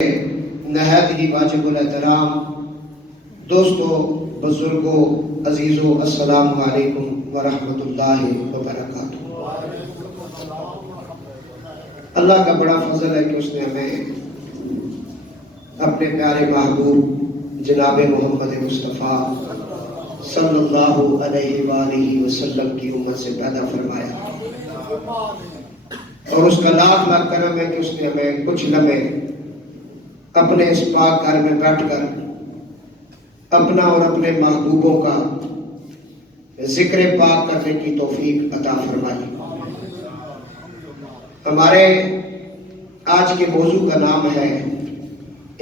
نہایت ہی واجب الاحترام دوستوں، بزرگوں، عزیزوں، السلام علیکم ورحمۃ اللہ وبرکاتہ۔ اللہ کا بڑا فضل ہے کہ اس نے ہمیں اپنے پیارے محبوب جناب محمد مصطفیٰ صلی اللہ علیہ وآلہ وسلم کی امت سے پیدا فرمایا، اور اس کا لاکھ لاکھ کرم ہے کہ اس نے ہمیں کچھ لمحے اپنے اس پاک گھر میں بیٹھ کر اپنا اور اپنے محبوبوں کا ذکر پاک کرنے کی توفیق عطا فرمائی۔ ہمارے آج کے موضوع کا نام ہے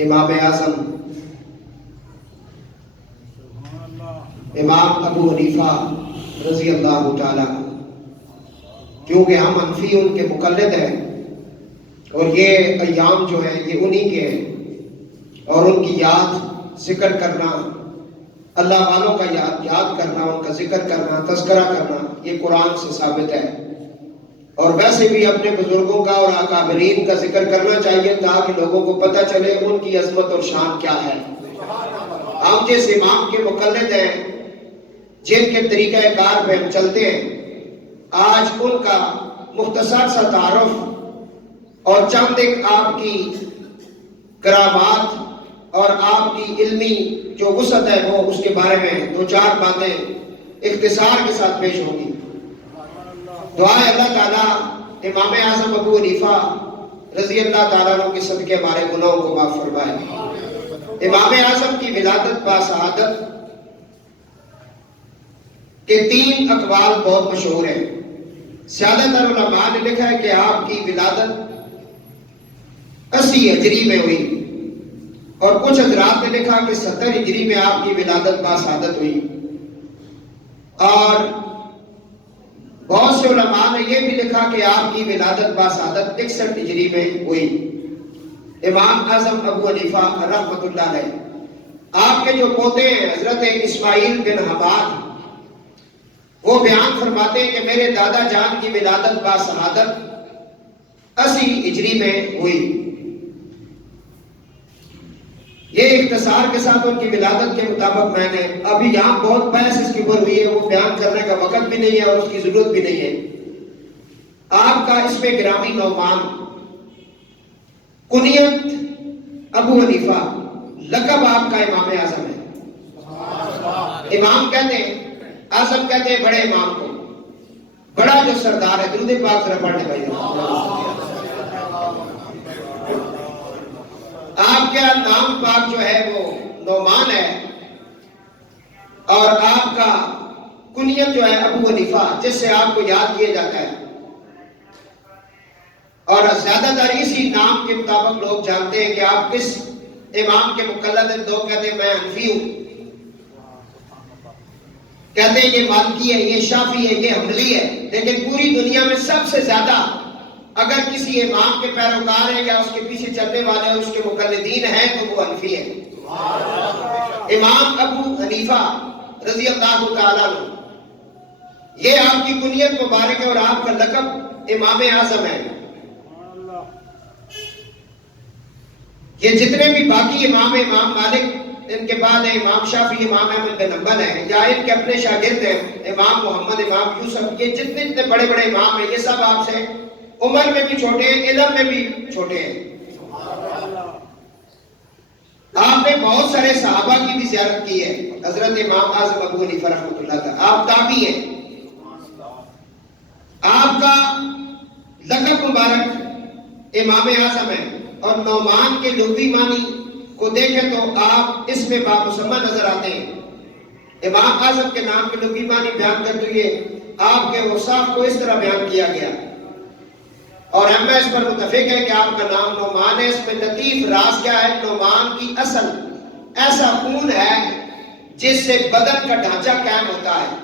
امام اعظم امام ابو حنیفہ رضی اللہ تعالیٰ، کیونکہ ہم حنفی ان کے مقلد ہیں اور یہ ایام جو ہیں یہ انہی کے ہیں، اور ان کی یاد ذکر کرنا، اللہ والوں کا یاد کرنا، ان کا ذکر کرنا، تذکرہ کرنا، یہ قرآن سے ثابت ہے۔ اور ویسے بھی اپنے بزرگوں کا اور اکابرین کا ذکر کرنا چاہیے تاکہ لوگوں کو پتہ چلے ان کی عظمت اور شان کیا ہے۔ ہم جس امام کے مقلد ہیں، جن کے طریقہ کار پہ ہم چلتے ہیں، آج ان کا مختصر سا تعارف اور چند ایک آپ کی کرامات اور آپ کی علمی جو وسعت ہے وہ اس کے بارے میں دو چار باتیں اختصار کے ساتھ پیش ہوں گی۔ دعا ہے اللہ تعالیٰ امام اعظم ابو حنیفہ رضی اللہ تعالیٰ عنہ کے صدقے ہمارے گناہوں کو معاف فرمائے۔ امام اعظم کی ولادت با سعادت کے تین اقوال بہت مشہور ہیں۔ زیادہ تر علماء نے لکھا ہے کہ آپ کی ولادت 80 ہجری میں ہوئی، اور کچھ حضرات نے لکھا کہ 70 ہجری میں آپ کی ولادت با سعادت ہوئی، اور بہت سے علماء نے یہ بھی لکھا کہ آپ کی ولادت با سعادت 61 ہجری میں ہوئی۔ امام اعظم ابو حنیفہ رحمۃ اللہ علیہ، آپ کے جو پوتے ہیں حضرت اسماعیل بن حماد، وہ بیان فرماتے ہیں کہ میرے دادا جان کی ولادت با سعادت 80 ہجری میں ہوئی۔ یہ اختصار کے ساتھ ان کی ولادت کے مطابق میں نے ابھی یہاں بہت بحث اس کے اوپر ہوئی ہے، وہ بیان کرنے کا وقت بھی نہیں ہے اور اس کی ضرورت بھی نہیں ہے۔ آپ کا اس میں گرامی نعمان، کنیت ابو حنیفہ، لقب آپ کا امام اعظم ہے۔ امام کہتے ہیں، اعظم کہتے ہیں بڑے امام کو، بڑا جو سردار ہے۔ درود پاک ذرا پڑھنے بھائی۔ آپ کا نام پاک جو ہے وہ نعمان ہے، اور آپ کا کنیت جو ہے ابو حنیفہ، جس سے آپ کو یاد کیا جاتا ہے، اور زیادہ تر اسی نام کے مطابق لوگ جانتے ہیں کہ آپ کس امام کے مقلد ہیں۔ لوگ کہتے ہیں میں حنفی ہوں، کہتے ہیں یہ مالکی ہے، یہ شافعی ہے، یہ حنبلی ہے، لیکن پوری دنیا میں سب سے زیادہ اگر کسی امام کے پیروکار ہیں یا اس کے پیچھے چلنے والے اور اس کے مقلدین ہیں تو وہ حنفی ہیں۔ امام ابو حنیفہ رضی اللہ تعالیٰ عنہ، یہ آپ کی کنیت مبارک ہے اور آپ کا لقب امام اعظم ہے۔ یہ جتنے بھی باقی امام مالک ان کے بعد ہیں، امام شافعی، امام احمد بن حنبل ہیں، یا ان کے اپنے شاگرد ہیں امام محمد، امام یوسف، یہ جتنے بڑے بڑے امام ہیں، یہ سب آپ سے عمر میں بھی چھوٹے ہیں، علم میں بھی چھوٹے ہیں۔ آپ نے بہت سارے صحابہ کی بھی زیارت کی ہے، حضرت امام اعظم ابو حنیفہ رحمۃ اللہ تعالی، آپ تابعی ہیں۔ آپ کا لقب مبارک امام اعظم ہے، اور نعمان کے لغوی معنی کو دیکھیں تو آپ اس میں بامسمہ نظر آتے ہیں۔ امام اعظم کے نام کے لغوی معنی بیان کرتے ہوئے آپ کے اوصاف کو اس طرح بیان کیا گیا، اور ہم اس پر متفق ہے کہ آپ کا نام نعمان ہے۔ اس میں لطیف راز کیا ہے؟ نعمان کی اصل ایسا خون ہے جس سے بدن کا ڈھانچہ قائم ہوتا ہے،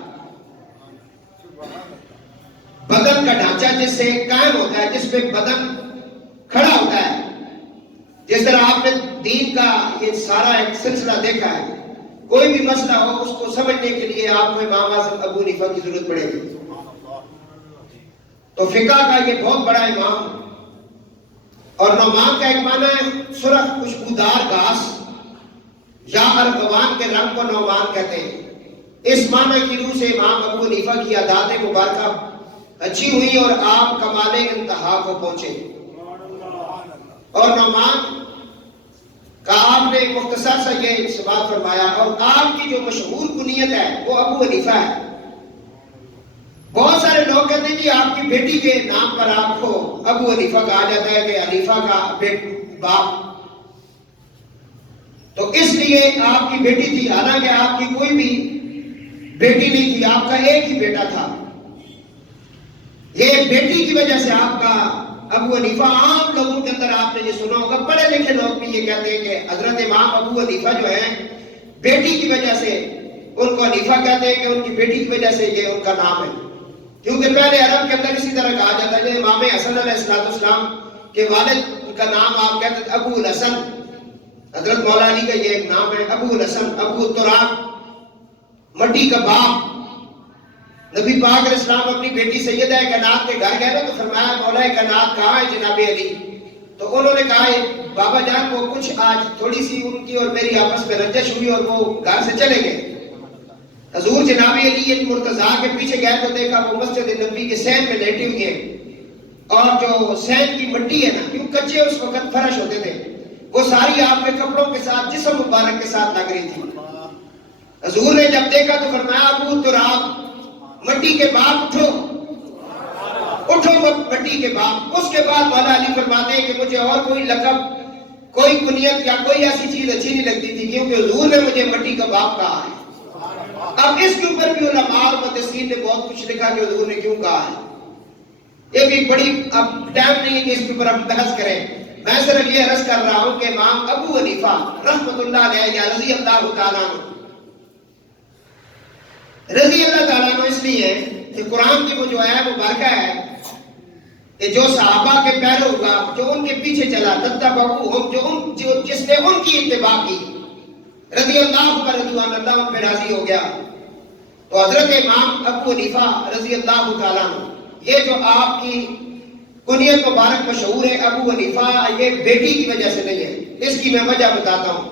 بدن کا ڈھانچہ جس سے قائم ہوتا ہے، جس پہ بدن کھڑا ہوتا ہے۔ جس طرح آپ نے دین کا یہ سارا ایک سلسلہ دیکھا ہے، کوئی بھی مسئلہ ہو اس کو سمجھنے کے لیے آپ کو امام اعظم ابو حنیفہ کی ضرورت پڑے گی۔ تو فقہ کا یہ بہت بڑا امام، اور نعمان کا ایک معنی ہے سرخ خوشبودار گھاس یا ارغوان کے رنگ کو نعمان کہتے ہیں. اس معنی کی روح سے امام ابو حنیفہ کی عادات مبارکہ اچھی ہوئی اور آپ کمال انتہا کو پہنچے. اور نعمان کا آپ نے مختصر سا یہ بات فرمایا. اور آپ کی جو مشہور کنیت ہے وہ ابو حنیفہ ہے. بہت سارے لوگ کہتے ہیں کہ آپ کی بیٹی کے نام پر آپ کو ابو حنیفہ کہا جاتا ہے کہ حنیفہ کا باپ. تو اس لیے آپ کی بیٹی تھی، حالانکہ آپ کی کوئی بھی بیٹی نہیں تھی، آپ کا ایک ہی بیٹا تھا. یہ بیٹی کی وجہ سے آپ کا ابو حنیفہ، عام لوگوں کے اندر آپ نے یہ سنا ہوگا، پڑھے لکھے لوگ بھی یہ کہتے ہیں کہ حضرت امام ابو حنیفہ جو ہیں بیٹی کی وجہ سے ان کو حنیفہ کہتے ہیں کہ ان کی بیٹی کی وجہ سے یہ ان کا نام ہے. کیونکہ پہلے عرب کے اندر اسی طرح کہا جاتا ہے. امام حسن علیہ السلام کے والد کا نام آپ کہتے ہیں ابو الحسن. حضرت مولا علی کا یہ ایک نام ہے ابو الحسن، ابو التراب، مٹی کا باپ. نبی پاک علیہ السلام اپنی بیٹی سیدہ کائنات کے گھر گئے تو فرمایا مولا کائنات کہاں ہے جناب علی؟ تو انہوں نے کہا بابا جان وہ کچھ آج تھوڑی سی ان کی اور میری آپس میں رنجش ہوئی اور وہ گھر سے چلے گئے. حضور جناب علی مرتضیٰ کے پیچھے گئے تو دیکھا وہ مسجد نبوی کے سین میں لیٹی ہوئی ہیں، اور جو سین کی مٹی ہے نا، کیوں کچے اس وقت فرش ہوتے تھے، وہ ساری آپ کے کپڑوں کے ساتھ جسم مبارک کے ساتھ لگ رہی تھی. حضور نے جب دیکھا تو فرمایا ابو تراب، مٹی کے باپ اٹھو اٹھو مٹی کے باپ. اس کے بعد مولا علی فرماتے ہیں کہ مجھے اور کوئی لقب، کوئی کنیت یا کوئی ایسی چیز اچھی نہیں لگتی تھی، کیونکہ حضور نے مجھے مٹی کا باپ کہا ہے. اب اس کے اوپر بھی علماء اور محدثین نے بہت کچھ لکھا کہ حضور نے کیوں کہا ہے. یہ بھی بڑی اب ٹائم نہیں ہے کہ اس کے اوپر ہم بحث کریں. میں صرف یہ عرض کر رہا ہوں کہ امام ابو حنیفہ رحمۃ اللہ علیہ یا رضی اللہ تعالیٰ عنہ، رضی اللہ تعالیٰ عنہ اس لیے کہ قرآن کی وہ جو ہے وہ برکہ ہے کہ جو صحابہ کے پیروکار جو ان کے پیچھے چلا جو جس نے ان کی اتباع کی رضی اللہ کا رضوان اللہ ان پہ راضی ہو گیا. تو حضرت امام ابو حنیفہ رضی اللہ تعالیٰ عنہ، یہ جو آپ کی کنیت مبارک مشہور ہے ابو حنیفہ، یہ بیٹی کی وجہ سے نہیں ہے. اس کی میں وجہ بتاتا ہوں.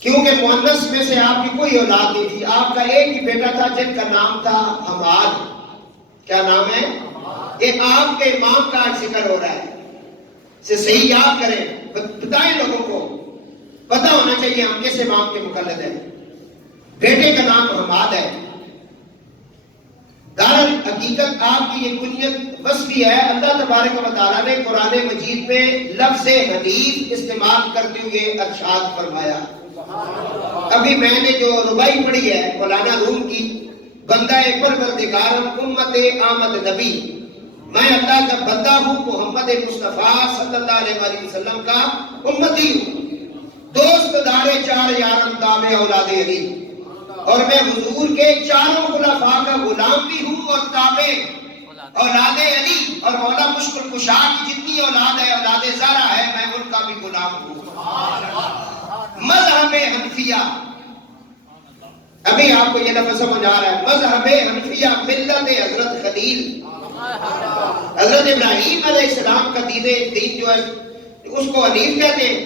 کیونکہ مؤنث میں سے آپ کی کوئی اولاد نہیں تھی، آپ کا ایک ہی بیٹا تھا جن کا نام تھا حماد. کیا نام ہے؟ یہ آپ کے امام کا ذکر ہو رہا ہے، اسے صحیح یاد کریں، بتائیں لوگوں کو پتہ ہونا چاہیے ہم کس امام کے مقلد ہیں. بیٹے کا نام حماد ہے. دراصل حقیقت آپ کی یہ کنیت وصفی ہے. اللہ تبارک و تعالیٰ نے قرآن مجید میں لفظ حنیف استعمال کرتے ہوئے ارشاد فرمایا. ابھی میں نے جو ربائی پڑھی ہے مولانا روم کی، بندہ پروردگارم امت آمد نبی، میں اللہ کا بندہ ہوں، محمد مصطفیٰ صلی اللہ علیہ وسلم کا امتی ہوں، دوست دارے چار یارم تابع اولاد علی، اور میں حضور کے چاروں خلفاء کا غلام بھی ہوں اور تابع اولاد علی، اور مولا مشکل کشا کی جتنی اولاد ہے، اولاد زہرا ہے، میں ان کا بھی غلام ہوں. مذہب حنفیہ، ابھی آپ کو یہ لفظ سمجھ آ رہا ہے، مذہب حنفیہ ملت حضرت خلیل، حضرت ابراہیم علیہ السلام کا دین جو ہے اس کو حنیف کہتے ہیں.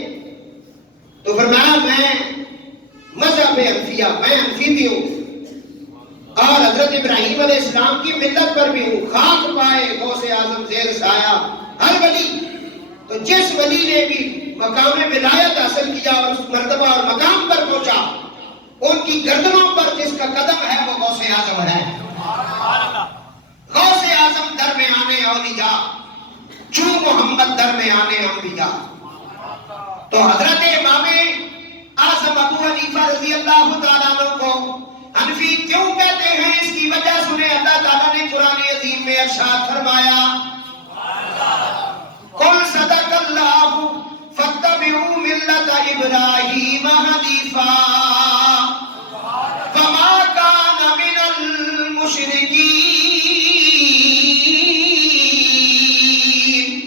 تو فرمایا میں مذہب حنفیہ، میں حنفی بھی ہوں اور حضرت ابراہیم علیہ السلام کی ملت پر بھی ہوں. خاک پائے غوث اعظم زیر سایہ ہر ولی. تو جس ولی نے بھی مقام ولایت حاصل کیا اور اس مرتبہ اور مقام پر پہنچا، ان کی گردنوں پر جس کا قدم ہے وہ غوث اعظم ہے. غوث اعظم درمیان اولیاء، چوں محمد درمیان انبیاء. تو حضرت امام اعظم ابو حنیفہ رضی اللہ تعالیٰ عنہ کو حنفی کیوں کہتے ہیں؟ اس کی وجہ سنیں. اللہ تعالیٰ نے قرآن عظیم میں ارشاد فرمایا قل صدق اللہ فاتبعوا ملت ابراہیم حنیفا وما کان من المشرکین.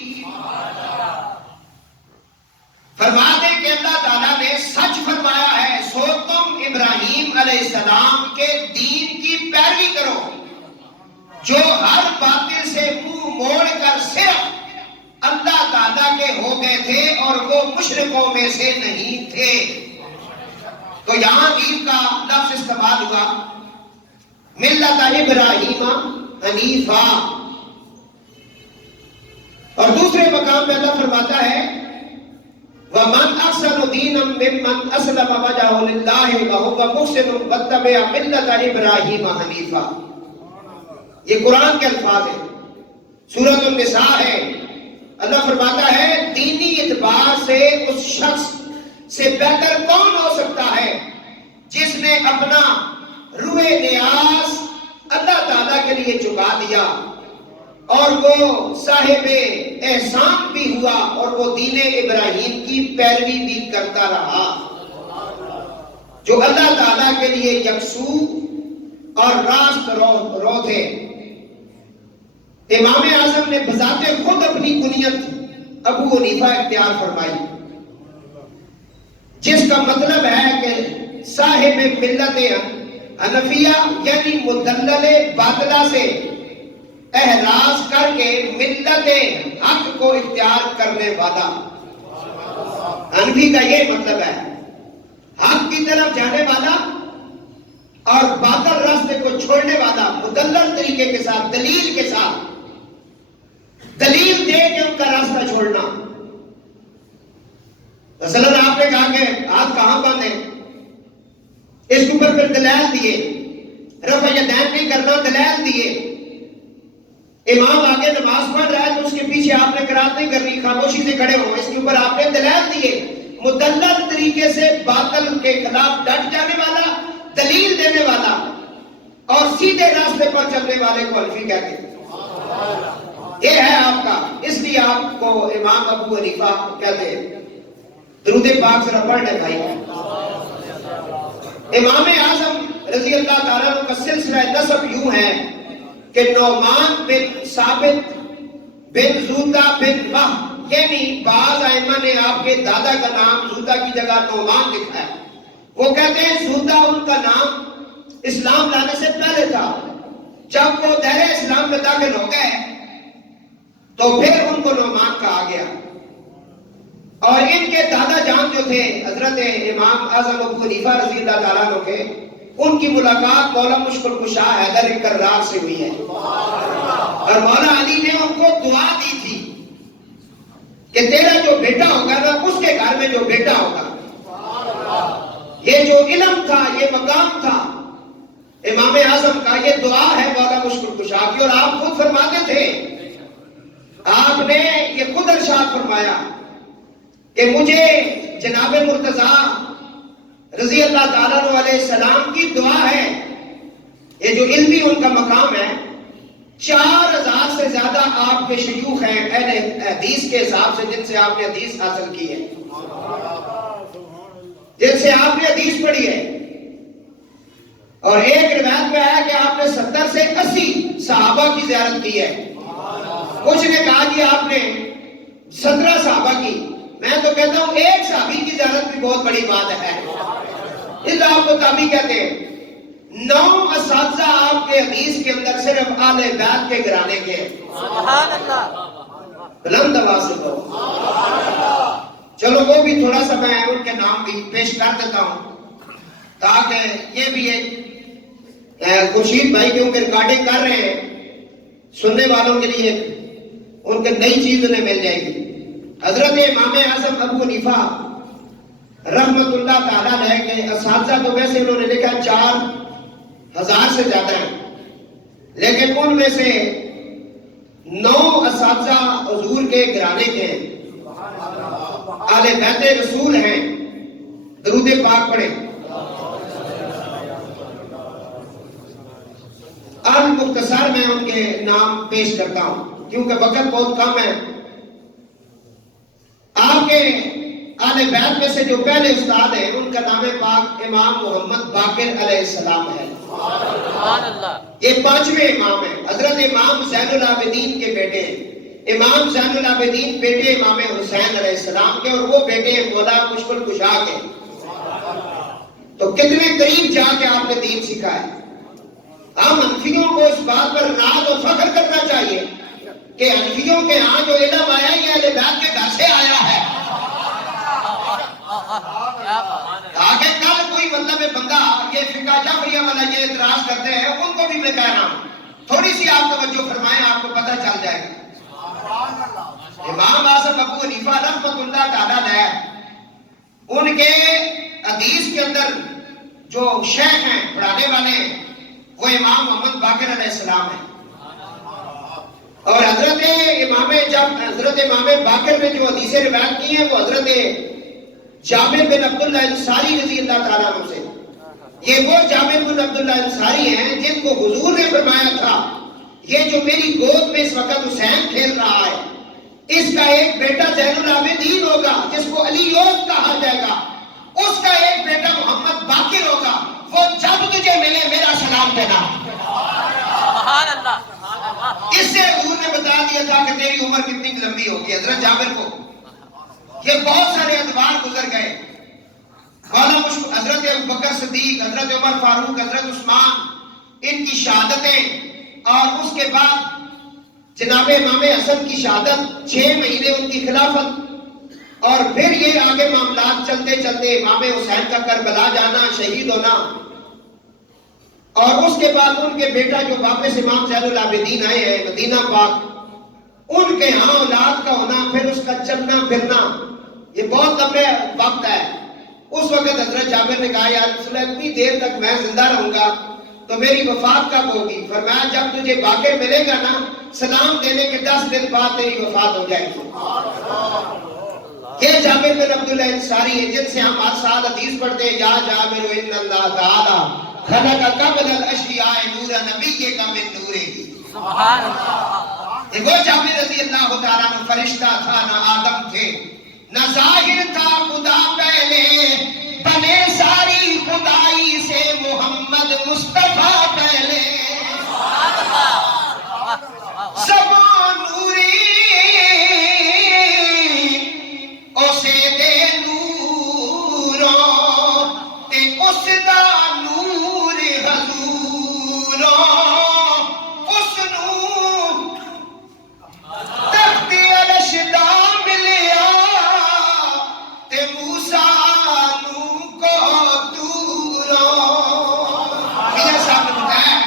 فرماتے کہ اللہ تعالیٰ نے سچ فرمایا ہے، سو تم ابراہیم علیہ السلام کے دین کی پیروی کرو جو ہر باطل سے منہ موڑ کر صرف اللہ تعالیٰ تعالیٰ کے ہو گئے تھے اور وہ مشرکوں میں سے نہیں تھے. تو یہاں حنیف کا لفظ استعمال ہوا، ملت ابراہیم حنیفا. اور دوسرے مقام پہ اللہ فرماتا ہے وَمَنْ أَحْسَنُ دِينًا مِّمَّنْ أَسْلَمَ وَجْهَهُ لِلَّهِ وَهُوَ مُحْسِنٌ وَاتَّبَعَ مِلَّةَ إِبْرَاهِيمَ حَنِيفًا. یہ قرآن کے الفاظ ہیں، سورۃ النساء ہے. اللہ فرماتا ہے دینی اعتبار سے اس شخص سے بہتر کون ہو سکتا ہے جس نے اپنا روح نیاز اللہ تعالیٰ کے لیے چکا دیا اور وہ صاحب احسان بھی ہوا اور وہ دین ابراہیم کی پیروی بھی کرتا رہا جو اللہ تعالیٰ کے لیے یکسو اور راست رو تھے. امام اعظم نے بذات خود اپنی کنیت ابو حنیفہ اختیار فرمائی، جس کا مطلب ہے کہ صاحب ملت حنفیہ یعنی مدلل باطلہ سے احراز کر کے ملت حق کو اختیار کرنے والا. حنفی کا یہ مطلب ہے حق کی طرف جانے والا اور باطل راستے کو چھوڑنے والا، مدلل طریقے کے ساتھ، دلیل کے ساتھ، دلیل دے کے ان کا راستہ چھوڑنا. مثلا آپ نے کہا کہ ہاتھ کہاں باندھیں، اس کے اوپر پھر دلائل دیے، رفع یدین نہیں کرنا، دلائل دیے. امام آگے نماز پڑھ رہا ہے تو اس کے پیچھے آپ نے قرات نہیں کرنی، خاموشی سے کھڑے ہو، اس کے اوپر آپ نے دلائل دیے. مدلل طریقے سے باطل کے خلاف ڈٹ جانے والا، دلیل دینے والا اور سیدھے راستے پر چلنے والے کو حنفی کہتے ہیں. یہ ہے آپ کا، اس لیے آپ کو امام ابو حنیفہ کہتے ہیں. درود پاک ذرا پڑھ لیں بھائی. امام اعظم رضی اللہ تعالیٰ عنہ کا سلسلہ نسب یوں ہے کہ نعمان بن ثابت بن زوتا بن وہب، یعنی بعض ائمہ نے آپ کے دادا کا نام زوتا کی جگہ نعمان لکھا ہے. وہ کہتے ہیں زوتا ان کا نام اسلام لانے سے پہلے تھا، جب وہ دہر اسلام میں داخل ہو گئے تو پھر ان کو نعمان کہا گیا. اور ان کے دادا جان جو تھے حضرت امام اعظم ابو حنیفہ رضی اللہ تعالیٰ عنہ کے، ان کی ملاقات مولا مشکل کشا حیدر کرار سے ہوئی ہے اور مولا علی نے ان کو دعا دی تھی کہ تیرا جو بیٹا ہوگا نا، اس کے گھر میں جو بیٹا ہوگا. یہ جو علم تھا، یہ مقام تھا امام اعظم کا، یہ دعا ہے مولا مشکل کشا کی. اور آپ خود فرماتے تھے، آپ نے یہ خود ارشاد فرمایا کہ مجھے جناب مرتضیٰ رضی اللہ تعالیٰ علیہ السلام کی دعا ہے. یہ جو علمی ان کا مقام ہے، 4000 سے زیادہ آپ کے شیوخ ہیں اہل حدیث کے حساب سے، جن سے آپ نے حدیث حاصل کی ہے، جن سے آپ نے حدیث پڑھی ہے. اور ایک روایت میں ہے کہ آپ نے 70 سے 80 صحابہ کی زیارت کی ہے. کچھ نے کہا کہ آپ نے 17 صحابہ کی. میں تو کہتا ہوں ایک صحابی کی زیارت بھی بہت بڑی بات ہے. اس آپ کو تابعی کہتے ہیں. 9 اساتذہ آپ کے حدیث کے اندر صرف آل بیت کے گھرانے کے ہیں. سبحان اللہ. بلند آواز سے کہو چلو. وہ بھی تھوڑا سا میں ان کے نام بھی پیش کر دیتا ہوں تاکہ یہ بھی ایک خورشید بھائی کیونکہ ریکارڈنگ کر رہے ہیں، سننے والوں کے لیے ان کے نئی چیز انہیں مل جائے گی. حضرت امام اعظم ابو حنیفہ رحمت اللہ تعالیٰ علیہ کے اساتذہ تو ویسے انہوں نے لکھا 4000 سے زیادہ ہیں، لیکن ان میں سے 9 اساتذہ حضور کے گھرانے کے ہیں، آل بیت رسول ہیں. درود پاک پڑھیں. مختصر میں ان کے نام پیش کرتا ہوں کیونکہ وقت بہت کم ہے. آپ کے آل بیت میں سے جو پہلے استاد ہیں ان کا نام پاک امام محمد باقر علیہ السلام ہے. یہ 5ویں امام ہیں. حضرت امام زین العابدین کے بیٹے ہیں. امام زین العابدین بیٹے امام حسین علیہ السلام کے، اور وہ بیٹے مولا مشکل کشا کے. تو کتنے قریب جا کے آپ نے دین سکھا ہے. ہم حنفیوں کو اس بات پر ناز و فخر کرنا چاہیے کہ حنفیوں کے ہاں جو علم آیا یہ اہل بیت کے گھر سے آیا ہے. آگے کل کوئی مطلب بندہ یہ فقہ جعفریہ والا یہ اعتراض کرتے ہیں، ان کو بھی میں کہہ رہا ہوں تھوڑی سی آپ توجہ فرمائیں، آپ کو پتہ چل جائے گا. امام اعظم ابو حنیفہ رحمۃ اللہ تعالی علیہ، ان کے حدیث کے اندر جو شیخ ہیں پڑھانے والے وہ امام محمد باقر علیہ السلام ہیں. اور حضرت امام باقر نے جو حدیثیں روایت کی ہیں وہ حضرت جابر بن عبداللہ انصاری رضی اللہ تعالیٰ عنہ سے. یہ وہ جابر بن عبداللہ انصاری ہیں جن کو حضور نے فرمایا تھا یہ جو میری گود میں اس وقت حسین کھیل رہا ہے اس کا ایک بیٹا زین العابدین ہوگا جس کو علی اوف کہا جائے گا، اس کا ایک بیٹا محمد باقر ہوگا، وہ جب تجھے ملے میرا سلام دینا. سبحان اللہ. اس سے حضور نے بتا دیا تھا کہ تیری عمر کتنی لمبی ہوگی. حضرت جابر کو یہ بہت سارے ادوار گزر گئے. حضرت ابوبکر صدیق، حضرت عمر فاروق، حضرت عثمان، ان کی شہادتیں، اور اس کے بعد جناب امام حسن کی شہادت، 6 مہینے ان کی خلافت، اور پھر یہ آگے معاملات چلتے چلتے امام حسین کا کربلا جانا، شہید ہونا، اور اس کے بعد ان کے بیٹا جو واپس امام زین العابدین آئے ہیں مدینہ پاک، ان کے ہاں اولاد کا ہونا، پھر اس کا چلنا پھرنا، یہ بہت لمبے وقت ہے. اس وقت حضرت جابر نے کہا یار اتنی دیر تک میں زندہ رہوں گا تو میری وفات کب ہوگی؟ فرمایا جب تجھے باقر ملے گا نا سلام دینے کے 10 دن بعد تیری وفات ہو جائے گی. یہ جابر بن عبداللہ انصاری ہیں جن سے ہم ہر سال حدیث پڑھتے ہیں، یا جابر ان اللہ تعالی خلق قبل الاشیاء نور نبی کا من نورہ. سبحان اللہ. وہ جابر رضی اللہ تعالیٰ عنہ فرشتہ تھا، نہ آدم تھے، نہ ظاہر تھا خدا پہلے، بنے ساری خدائی سے محمد مصطفیٰ پہلے. سب نوری اسے دے نوروں تے اس دا نور حضوروں، اس نور تخت عرش دا ملیا تے موسیٰ نو کو دوروں. میاں صاحب نے بتایا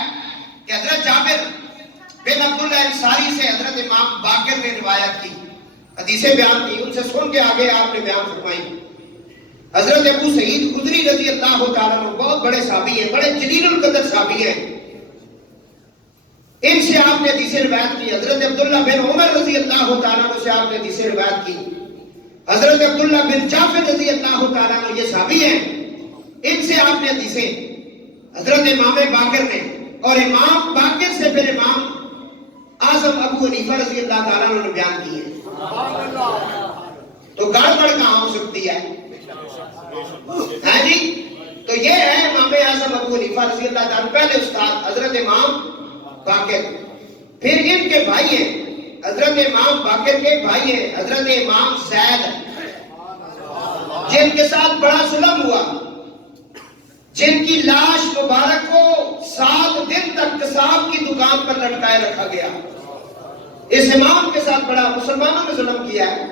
کہ حضرت جابر بن عبداللہ انصاری سے حضرت امام باقر نے روایت کی، حدیثیں بیان کی، ان سے سن کے آگے آپ نے بیان فرمائی. حضرت ابو سعید خدری رضی اللہ تعالیٰ عنہ بہت بڑے صحابی ہیں، بڑے جلیل القدر صحابی ہیں، ان سے آپ نے حدیثیں روایت کی. حضرت عبداللہ بن عمر رضی اللہ تعالیٰ عنہ سے آپ نے حدیثیں روایت کی. حضرت عبداللہ بن جعفر رضی اللہ تعالیٰ عنہ یہ صحابی ہیں، ان سے آپ نے حدیثیں حضرت امام باقر نے، اور امام باقر سے پھر امام اعظم ابو حنیفہ رضی اللہ تعالیٰ عنہ نے بیان کی ہے. تو گڑبڑ کہاں ہو سکتی ہے؟ ہاں جی، تو یہ ہے امام اعظم ابو حنیفہ رضی اللہ تعالیٰ عنہ، پہلے استاد حضرت امام باقر، پھر ان کے بھائی ہیں حضرت امام باقر کے بھائی ہیں حضرت امام زید، جن کے ساتھ بڑا ظلم ہوا، جن کی لاش مبارک کو 7 دن تک قصاب کی دکان پر لٹکائے رکھا گیا. اس امام کے ساتھ بڑا مسلمانوں نے ظلم کیا ہے،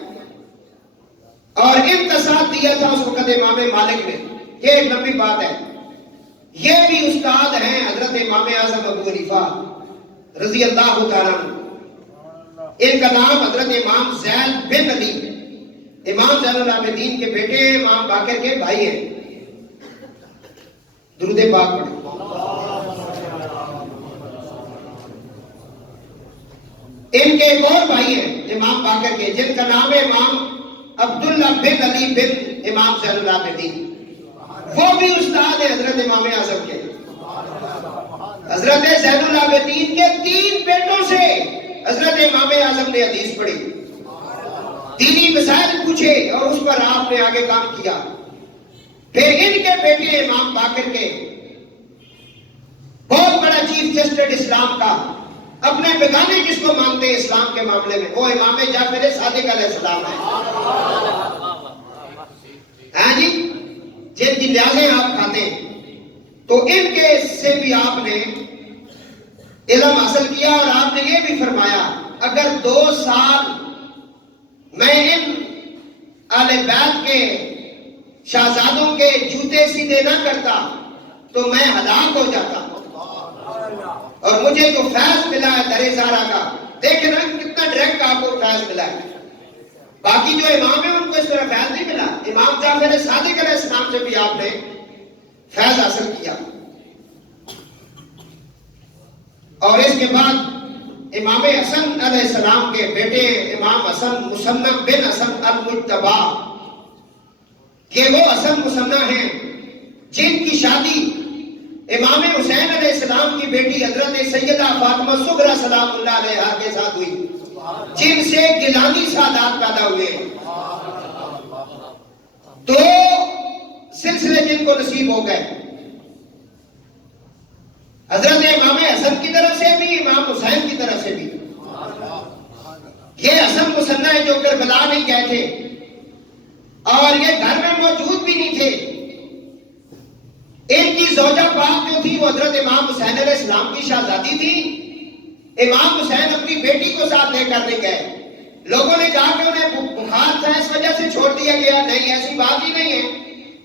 اور ان کا ساتھ دیا تھا اس وقت امام مالک نے. یہ ایک لمبی بات ہے. یہ بھی استاد ہیں حضرت امام اعظم ابو حنیفہ رضی اللہ تعالیٰ عنہ. ان کا نام حضرت امام زید بن علی، امام زین العابدین کے بیٹے ہیں، امام باقر کے بھائی ہیں. درود پاک پڑھیں. ان کے ایک اور بھائی ہیں امام باقر کے جن کا نام ہے امام عبداللہ بن علی بن امام زین العابدین. وہ بھی استاد ہیں حضرت امام اعظم کے. حضرت زین العابدین کے 3 بیٹوں سے حضرت امام اعظم نے حدیث پڑھی، دینی مسائل پوچھے، اور اس پر آپ نے آگے کام کیا. پھر ان کے بیٹے امام باقر کے بہت بڑا چیف جسٹس اسلام کا، اپنے بیگانے کس کو مانتے ہیں اسلام کے معاملے میں؟ وہ امام جعفر صادق علیہ السلام ہے. ہاں جی، جن کی نیازیں آپ کھاتے ہیں. تو ان کے سے بھی آپ نے علم حاصل کیا، اور آپ نے یہ بھی فرمایا اگر 2 سال میں ان اہل بیت کے شہزادوں کے جوتے سیدھے نہ کرتا تو میں ہلاک ہو جاتا. اور مجھے جو فیض ملا ہے در زہرا کا، دیکھیں نا کتنا ڈائریکٹ آپ کو فیض ملا ہے. باقی جو امام ہیں ان کو اس طرح فیض نہیں ملا. امام جعفر صادق علیہ السلام سے بھی آپ نے فیض حاصل کیا. اور اس کے بعد امام حسن علیہ السلام کے بیٹے امام حسن مصنف بن حسن المجتبی، کہ وہ حسن مصنف ہیں جن کی شادی امام حسین علیہ السلام کی بیٹی حضرت سیدہ فاطمہ صغرا سلام اللہ علیہا کے ساتھ ہوئی، جن سے گیلانی سادات پیدا ہوئے. تو سلسلے جن کو نصیب ہو گئے، حضرت امام حسن کی طرف سے بھی امام حسین کی طرف سے بھی. یہ حسن مصنف ہے جو کربلا نہیں گئے تھے اور یہ گھر میں موجود بھی نہیں تھے. ان کی زوجہ پاک جو تھی وہ حضرت امام حسین علیہ السلام کی شہزادی تھی. امام حسین اپنی بیٹی کو ساتھ لے کر نہیں گئے. لوگوں نے کہا کہ انہیں بخار تھا اس وجہ سے چھوڑ دیا گیا. نہیں، ایسی بات ہی نہیں ہے.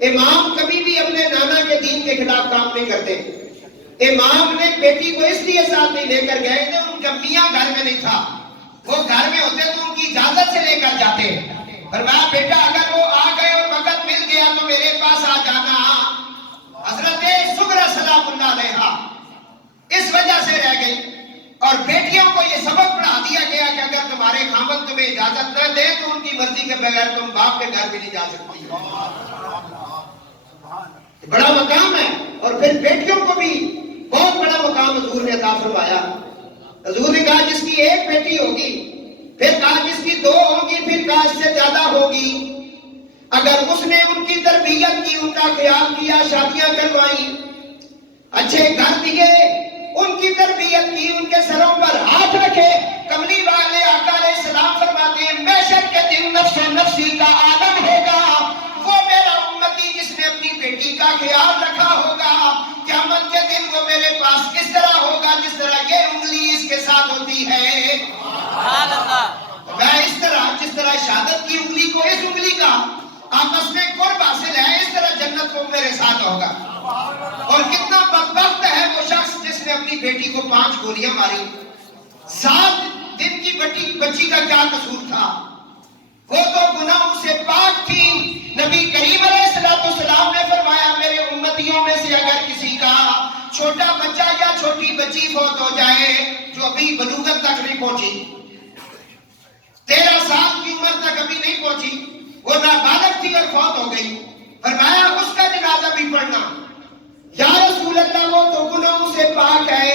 امام کبھی بھی اپنے نانا کے دین کے خلاف کام نہیں کرتے. امام نے بیٹی کو اس لیے ساتھ نہیں لے کر گئے کہ ان کا میاں گھر میں نہیں تھا. وہ گھر میں ہوتے تو ان کی اجازت سے لے کر جاتے. فرمایا بیٹا اگر وہ آ گئے اور وقت مل گیا تو میرے پاس آ جانا. حضرت صغرا سلام اللہ علیہا اس وجہ سے رہ گئی. اور بیٹیوں کو یہ سبق پڑھا دیا گیا کہ اگر تمہارے خاوند تمہیں اجازت نہ دے تو ان کی مرضی کے بغیر تم باپ کے گھر بھی نہیں جا سکتی. بڑا مقام ہے. اور پھر بیٹیوں کو بھی بہت بڑا مقام حضور نے عطا فرمایا. حضور نے کہا جس کی ایک بیٹی ہوگی، پھر کہا جس کی 2 ہوں گی، پھر کہا اس سے زیادہ ہوگی. اگر اس نے ان کی تربیت کی، ان کا خیال کیا، شادیاں کروائی، اچھے گھر دیے، ان کی تربیت کی، ان کے سروں پر ہاتھ رکھے. کملی والے آقا علیہ السلام فرماتے ہیں محشر کے دن نفس و نفسی کا عالم ہوگا. وہ میرا امتی جس نے اپنی بیٹی کا خیال رکھا ہوگا، قیامت کے دن وہ میرے پاس اس طرح ہوگا جس طرح یہ انگلی اس کے ساتھ ہوتی ہے. میں اس طرح جس طرح شہادت کی انگلی کو اس انگلی کا آپس میں قرب حاصل ہے، اس طرح جنت کو میرے ساتھ ہوگا. اور کتنا بدبخت ہے وہ شخص جس نے اپنی بیٹی کو 5 گولیاں ماری. 7 دن کی بچی کا کیا قصور تھا؟ وہ تو گناہوں سے پاک تھی. نبی کریم علیہ السلام نے فرمایا میرے امتیوں میں سے اگر کسی کا چھوٹا بچہ یا چھوٹی بچی فوت ہو جائے جو ابھی بلوغت تک نہیں پہنچی، 13 سال کی عمر تک ابھی نہیں پہنچی، وہ نابالغ تھی اور فوت ہو گئی، فرمایا اس کا جنازہ بھی پڑھنا. یا رسول اللہ وہ تو گناہوں سے پاک ہے،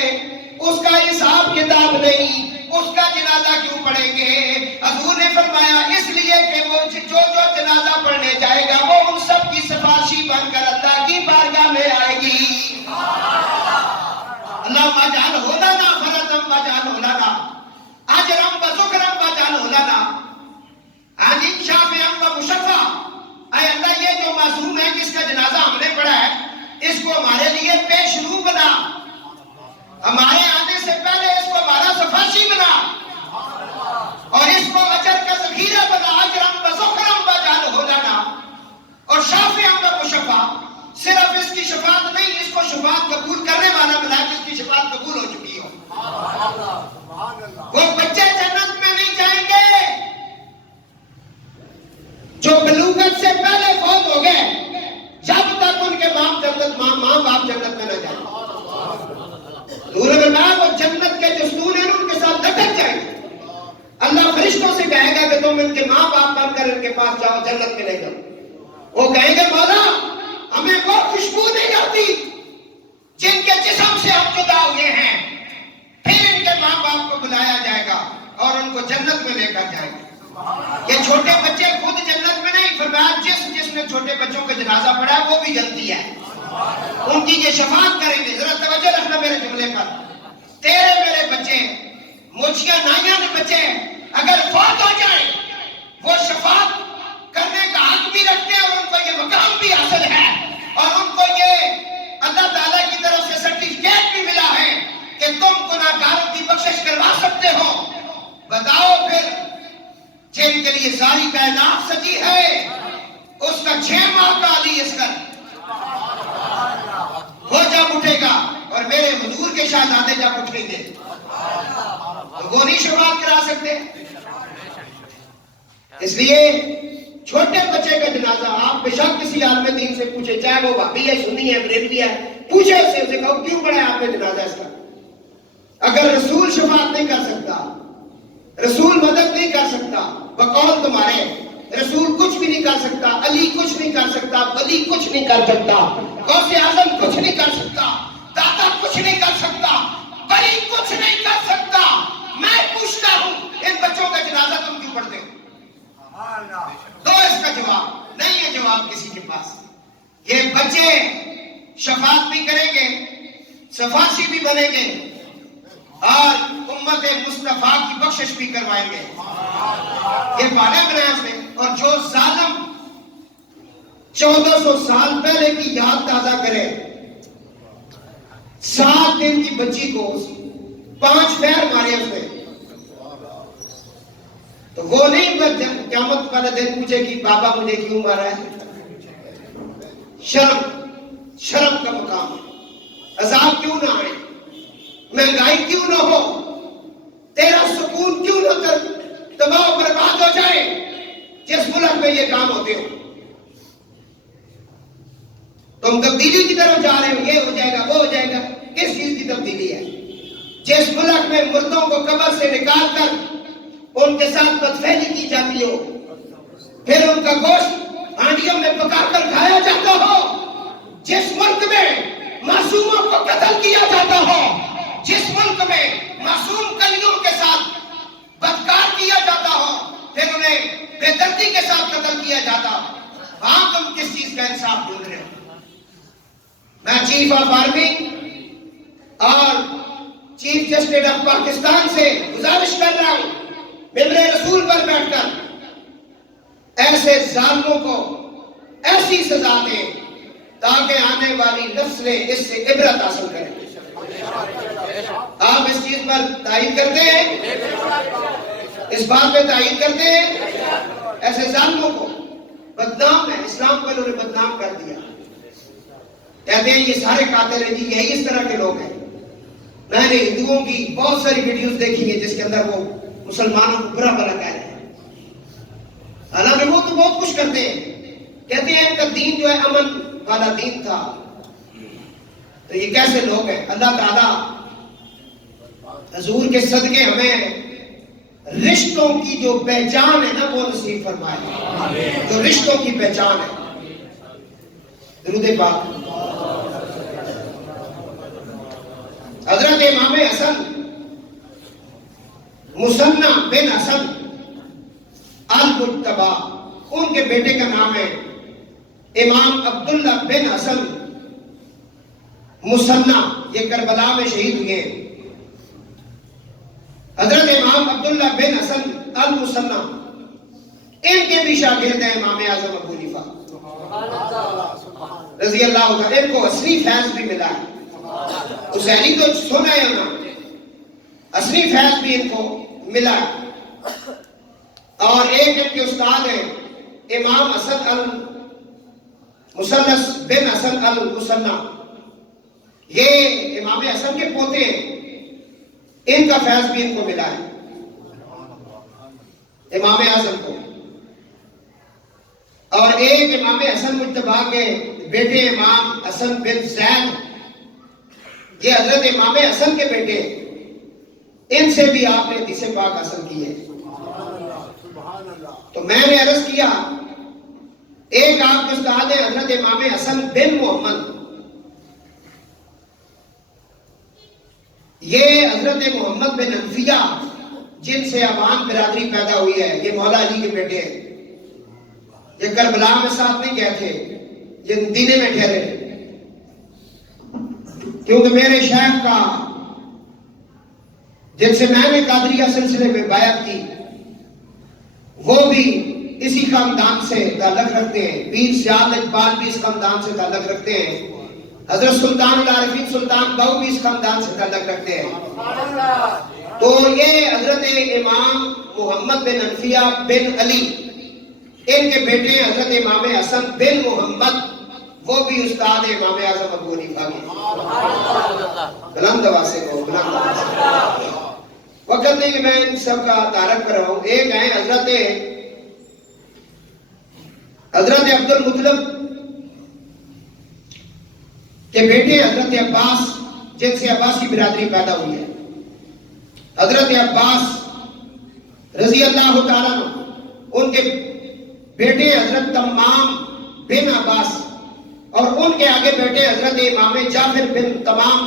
اس کا حساب کتاب نہیں، اس کا جنازہ کیوں پڑھیں گے؟ حضور نے فرمایا اس لیے کہ وہ جو جنازہ پڑھنے جائے گا وہ ان سب کی سفارشی بن کر اللہ کی بارگاہ میں آئے گی. اللہم اجعلہ لنا فرجا واجعلہ لنا اجرا وذکرا واجعلہ لنا عن شافعا ومشفعا. اے اللہ یہ جو معصوم ہے جس کا جنازہ ہم نے پڑھا ہے اس کو ہمارے لیے پیش رو بنا، ہمارے آنے سے پہلے اس کو ہمارا سفارشی بنا اور اس کو اجر کا ذخیرہ بنا. اجرا وذکرا واجعلہ لنا. اور شافعا ومشفعا صرف اس کی شفاعت نہیں، اس کو شفاعت قبول کرنے والا بنا جس کی شفاعت قبول ہو چکی ہو. وہ بچے جنت میں نہیں جائیں گے جو بلوغت سے پہلے فوت ہو گئے، جب تک ان کے ماں باپ جنت میں نہ جائیں. حضور نے کہا وہ جنت کے جو ستون ہیں ان کے ساتھ لٹک جائیں گے. اللہ فرشتوں سے کہے گا کہ تم ان کے ماں باپ بن کر ان کے پاس جاؤ، جنت میں لے جاؤ. وہ کہیں گے مولا ہمیں وہ خوشبو نہیں آتی جن کے جسم سے ہم جدا ہوئے ہیں. پھر ان کے ماں باپ کو بلایا جائے گا اور ان کو جنت میں لے کر جائیں گے. یہ چھوٹے بچے خود جنت میں نہیں، فرمایا جس نے چھوٹے بچوں کا جنازہ پڑھا وہ بھی جنتی ہے. ان کی یہ شفاعت کریں گے. ذرا توجہ رکھنا میرے جملے پر. تیرے میرے بچے موچیاں نائیاں کے بچے اگر فوت ہو جائیں وہ شفاعت کرنے کا حق بھی رکھتے ہیں اور ان کو یہ مقام بھی حاصل ہے اور ان کو یہ اللہ تعالیٰ کی طرف سے سرٹیفکیٹ بھی ملا ہے کہ تم گناہگاروں کی بخشش کروا سکتے ہو. بتاؤ پھر جن کے لیے ساری کائنات سجی ہے اس کا 6 ماہ کا علی اصغر وہ جب اٹھے گا اور میرے حضور کے شہزادے جب اٹھیں گے تو وہ نہیں شفاعت کرا سکتے. اس لیے چھوٹے بچے کا جنازہ آپ بے شک کسی عالم دین سے پوچھے, چاہے وہ وہابی ہے, سنی ہے, بریلوی ہے, پوچھے اسے کہو کیوں پڑھا آپ نے جنازہ اس کا. اگر رسول شفاعت نہیں کر سکتا, رسول مدد نہیں کر سکتا, بقول تمہارے رسول کچھ بھی نہیں کر سکتا, علی کچھ نہیں کر سکتا, ولی کچھ نہیں کر سکتا, غوث اعظم کچھ نہیں کر سکتا, داتا کچھ نہیں کر سکتا, ولی کچھ نہیں کر سکتا, میں پوچھتا ہوں ان بچوں کا جنازہ تم کیوں پڑھتے ہو؟ دو اس کا جواب نہیں ہے, جواب کسی کے پاس. یہ بچے شفاعت بھی کریں گے, سفارشی بھی بنیں گے اور امت مصطفیٰ کی بخشش بھی کروائیں گے. یہ بانے بنایا اس نے. اور جو ظالم 1400 سال پہلے کی یاد تازہ کرے, 7 دن کی بچی کو 5 پیر مارے اس نے, تو وہ نہیں قیامت والے دن پوچھے کہ بابا مجھے کیوں مارا ہے. شرم کا مقام ہے. عذاب کیوں نہ آئے, مہنگائی کیوں نہ ہو, تیرا سکون کیوں نہ تباہ و برباد ہو جائے جس ملک میں یہ کام ہوتے ہو. تم تبدیلی کی طرف جا رہے ہو, یہ ہو جائے گا, وہ ہو جائے گا. کس چیز کی تبدیلی ہے؟ جس ملک میں مردوں کو قبر سے نکال کر ان کے ساتھ بدفعلی کی جاتی ہو, پھر ان کا گوشت ہانڈیوں میں پکا کر کھایا جاتا ہو, جس ملک میں معصوموں کو قتل کیا جاتا ہو, جس ملک میں معصوم کلیوں کے ساتھ بدکار کیا جاتا ہو, پھر انہیں بے دردی کے ساتھ قتل کیا جاتا ہو, وہاں تم کس چیز کا انصاف ڈھونڈ رہے ہو؟ میں چیف آف آرمی اور چیف جسٹس آف پاکستان سے گزارش کر رہا ہوں, ممبر رسول پر بیٹھ کر ایسے ظالموں کو ایسی سزا دیں تاکہ آنے والی نسلیں اس سے عبرت حاصل کریں. آپ اس چیز پر تائید کرتے ہیں؟ اس بات پہ تائید کرتے ہیں؟ ایسے ظالموں کو بدنام ہے, اسلام کو انہوں نے بدنام کر دیا. کہتے ہیں یہ سارے قاتل ہیں. جی یہی اس طرح کے لوگ ہیں. میں نے ہندوؤں کی بہت ساری ویڈیوز دیکھی ہیں جس کے اندر وہ مسلمانوں کو برا بلا کہہ رہے ہیں, حالانکہ وہ تو بہت کچھ کرتے ہیں. کہتے ہیں ان کا دین جو ہے امن والا دین تھا. تو یہ کیسے لوگ ہیں؟ اللہ تعالیٰ حضور کے صدقے ہمیں رشتوں کی جو پہچان ہے نا وہ نصیب فرمائے, جو رشتوں کی پہچان ہے. درود پاک. حضرت امام حسن مثنی بن حسن المجتبی, ان کے بیٹے کا نام ہے امام عبداللہ بن حسن مثنی. یہ کربلا میں شہید ہوئے ہیں. حضرت امام عبداللہ بن حسن المثنی, ان کے بھی شاگرد ہیں امام اعظم ابو حنیفہ رضی اللہ عنہ. ان کو اصلی فیض بھی ملا ہے. حسینی تو سنا ہے نا, اصلی فیض بھی ان کو ملا ہے. اور ایک ان کے استاد ہیں امام حسن المثلث بن حسن المثنی. یہ امام حسن کے پوتے ہیں. ان کا فیض بھی ان کو ملا ہے, امام اعظم کو. اور ایک امام حسن مجتبی کے بیٹے امام حسن بن زید, یہ حضرت امام حسن کے بیٹے, ان سے بھی آپ نے حدیث پاک حاصل کی ہے. تو میں نے عرض کیا, ایک آپ کے استاد ہیں حضرت امام حسن بن محمد, یہ حضرت محمد بن انفیہ جن سے عوام برادری پیدا ہوئی ہے, یہ مولا علی کے بیٹے ہیں. یہ کربلا میں ساتھ نہیں گئے تھے, یہ مدینے میں ٹھہرے, کیونکہ میرے شیخ کا جن سے میں نے قادریہ سلسلے میں بیعت کی وہ بھی اسی خاندان سے تعلق رکھتے ہیں. پیر سیاد اقبال بھی اس خاندان سے تعلق رکھتے ہیں. حضرت سلطان العارفین سلطان بہو بھی اس خاندان سے تعلق رکھتے ہیں. تو یہ حضرت امام محمد بن انفیہ بن علی، ان کے بیٹے ہیں حضرت امام حسن بن محمد، وہ بھی استاد امام اعظم ابو حنیفہ کے۔ بلند آواز سے کہو، بلند آواز سے۔ وقت نہیں کہ میں ان سب کا تعارف کر رہا ہوں۔ ایک ہیں حضرت عبد المطلب کے بیٹے حضرت عباس، جن سے عباس کی برادری پیدا ہوئی ہے۔ حضرت عباس رضی اللہ تعالیٰ عنہ، ان کے بیٹے حضرت تمام بن عباس، اور ان کے آگے بیٹے حضرت امام جعفر بن تمام،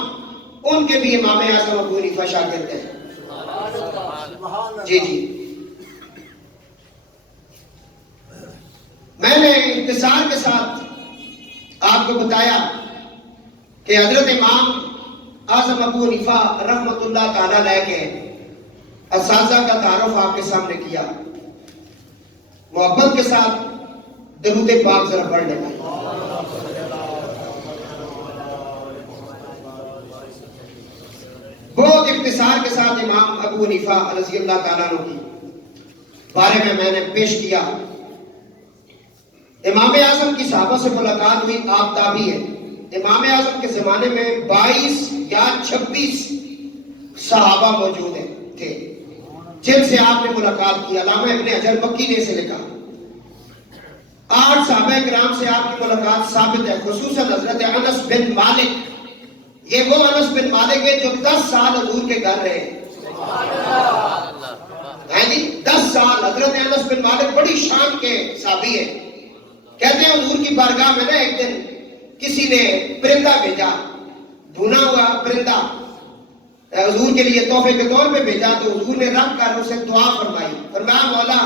ان کے بھی امام اعظم ابو حنیفہ شاگرد ہیں۔ جی جی، میں نے اختصار کے ساتھ آپ کو بتایا کہ حضرت امام اعظم ابو حنیفہ رحمۃ اللہ تعالیٰ علیہ کے اساتذہ کا تعارف آپ کے سامنے کیا۔ محبت کے ساتھ درود پاک ذرا پڑھ لینا۔ بہت اختصار کے ساتھ امام ابو حنیفہ رضی اللہ تعالیٰ عنہ کی بارے میں نے پیش کیا۔ امام اعظم کی صحابہ سے ملاقات ہوئی، آپ تابعی ہے۔ امام اعظم کے زمانے میں 22 یا 26 صحابہ موجود تھے جن سے آپ نے ملاقات کی۔ علامہ ابن حجر مکی نے اسے لکھا۔ 8 صحابہ کرام سے آپ کی ملاقات ثابت ہے، خصوصاً حضرت انس بن مالک۔ یہ وہ انس بن مالک ہے جو 10 سال حضور کے گھر رہے ہیں جی، 10 سال۔ حضرت انس بن مالک بڑی شان کے صحابی ہیں۔ کہتے ہیں حضور کی بارگاہ میں ایک دن کسی نے پرندہ بھیجا، بھونا ہوا پرندہ حضور کے لیے تحفے کے طور پہ بھیجا، تو حضور نے رکھ کر اسے دعا فرمائی، فرمایا مولا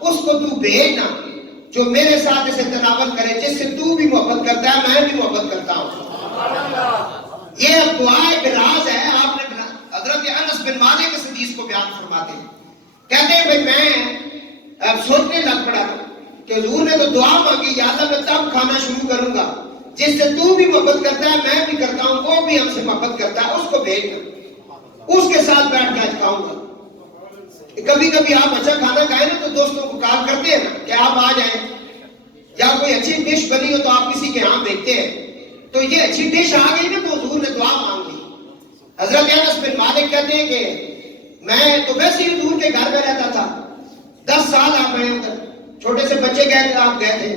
اس کو تو بھیجنا جو میرے ساتھ اسے تناول کرے، جس سے تو بھی محبت کرتا ہے میں بھی محبت کرتا ہوں۔ یہ دعا ایک راز ہے۔ آپ نے حضرت انس بن مالک اس حدیث کو بیان فرماتے ہیں، کہتے ہیں بھائی میں سوچنے لگ پڑا کہ حضور نے تو دعا مانگی، یا اللہ میں تب کھانا شروع کروں گا جس سے تو بھی محبت کرتا ہے میں بھی کرتا ہوں، وہ بھی ہم سے محبت کرتا ہے، اس کو بھیجنا، اس کے ساتھ بیٹھ کے آج کھاؤں گا۔ کبھی کبھی آپ اچھا کھانا کھائیں نا تو دوستوں کو کال کرتے ہیں نا کہ آپ آ جائیں، یا کوئی اچھی ڈش بنی ہو تو آپ کسی کے ہاں بھیجتے ہیں، تو یہ اچھی ڈش آ گئی نا تو حضور نے دعا مانگ لی۔ حضرت انس بن مالک کہتے ہیں کہ میں تو ویسے ہی حضور کے گھر میں رہتا تھا، 10 سال آپ رہے ادھر، چھوٹے سے بچے گئے آپ گئے تھے،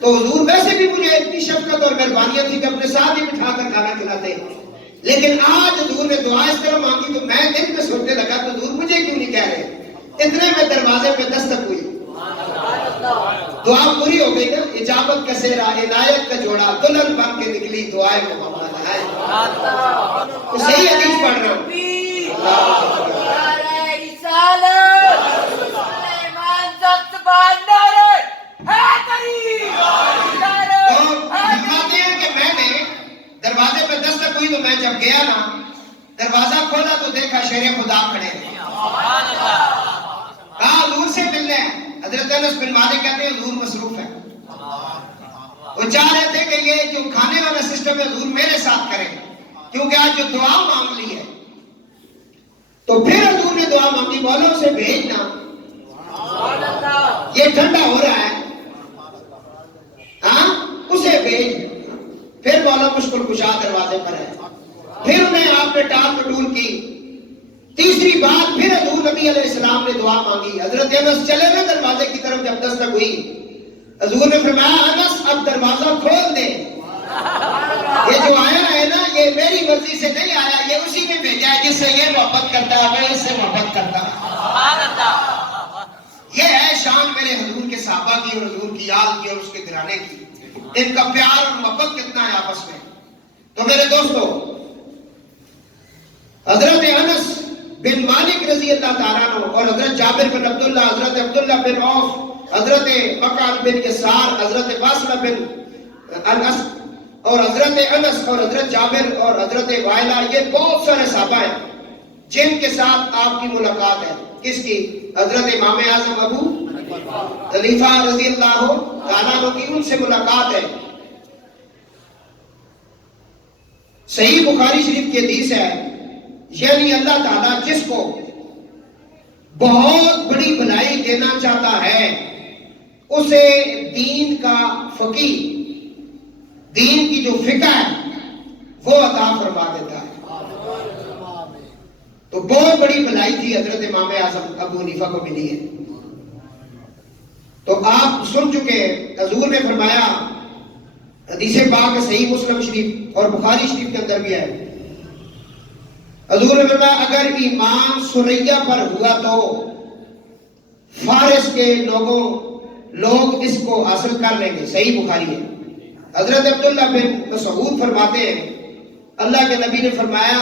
تو حضور ویسے بھی مجھے اتنی شفقت اور مہربانیاں تھی کہ اپنے ساتھ ہی بٹھا کر کھانا کھلاتے، لیکن آج حضور نے دعا اس طرح مانگی تو میں دل میں سوچنے لگا تو حضور مجھے کیوں نہیں کہہ رہے۔ اتنے میں دروازے پہ دستک ہوئی، دعا پوری ہو گئی نا، اجابت کا سہرا عنایت کا جوڑا دلہن بن کے نکلی دعائیں محمد ہے۔ صحیح حدیث پڑھ رہا ہوں۔ دروازے پہ دستک ہوئی تو میں جب گیا نا، دروازہ کھولا تو دیکھا شیر خدا کھڑے ہیں، کہا حضور سے ملنے ہیں۔ حضرت انس بن مالک کہتے ہیں حضور مصروف ہے، وہ چاہ رہے تھے کہ یہ جو کھانے والا سسٹم ہے حضور میرے ساتھ کریں، کیونکہ آج جو دعا مانگ لی ہے۔ تو پھر حضور نے دعا مانگی، مولا اسے بھیجنا، یہ ٹھنڈا ہو رہا ہے، ہاں اسے بھیج۔ پھر مولا مشکل کشا دروازے پر ہے، پھر انہیں آپ نے ٹال مٹول کی۔ تیسری بات پھر حضور نبی علیہ السلام نے دعا مانگی۔ حضرت انس چلے گئے دروازے کی طرف، جب دستک ہوئی حضور نے فرمایا انس اب دروازہ کھول دے، یہ جو آیا ہے نا یہ میری مرضی سے نہیں آیا، یہ اسی نے بھیجا ہے جس سے یہ محبت کرتا ہے میں اس سے محبت کرتا ہوں۔ یہ ہے شان میرے حضور کے صحابہ کی اور حضور کی آل کی اور اس کے گھرانے کی، ان کا پیار اور محبت کتنا ہے آپس میں۔ تو میرے دوستو، حضرت انس بن مالک رضی اللہ تعالیٰ عنہ اور حضرت جابر بن عبداللہ، حضرت عبداللہ بن عوف، حضرت مقعد بن یسار، حضرت واصلہ بن انس اور حضرت انس اور حضرت جابر اور حضرت وائلہ، یہ بہت سارے صحابہ ہیں جن کے ساتھ آپ کی ملاقات ہے۔ کس کی؟ حضرت امام اعظم ابو حنیفہ رضی اللہ تعالیٰ عنہ کی، ان سے ملاقات ہے۔ صحیح بخاری شریف کی حدیث ہے، یعنی اللہ تعالیٰ جس کو بہت بڑی بھلائی دینا چاہتا ہے اسے دین کا فقیہ، دین کی جو فقہ ہے وہ عطا فرما دیتا ہے۔ تو بہت بڑی بھلائی تھی حضرت امام اعظم ابو حنیفہ کو ملی ہے۔ تو آپ سن چکے ہیں، حضور نے فرمایا، حدیث پاک صحیح مسلم شریف اور بخاری شریف کے اندر بھی ہے، حضور نے فرمایا اگر ایمان سریہ پر ہوا تو فارس کے لوگ اس کو حاصل کر لیں گے، صحیح بخاری ہے۔ حضرت عبداللہ بن مسعود فرماتے ہیں اللہ کے نبی نے فرمایا،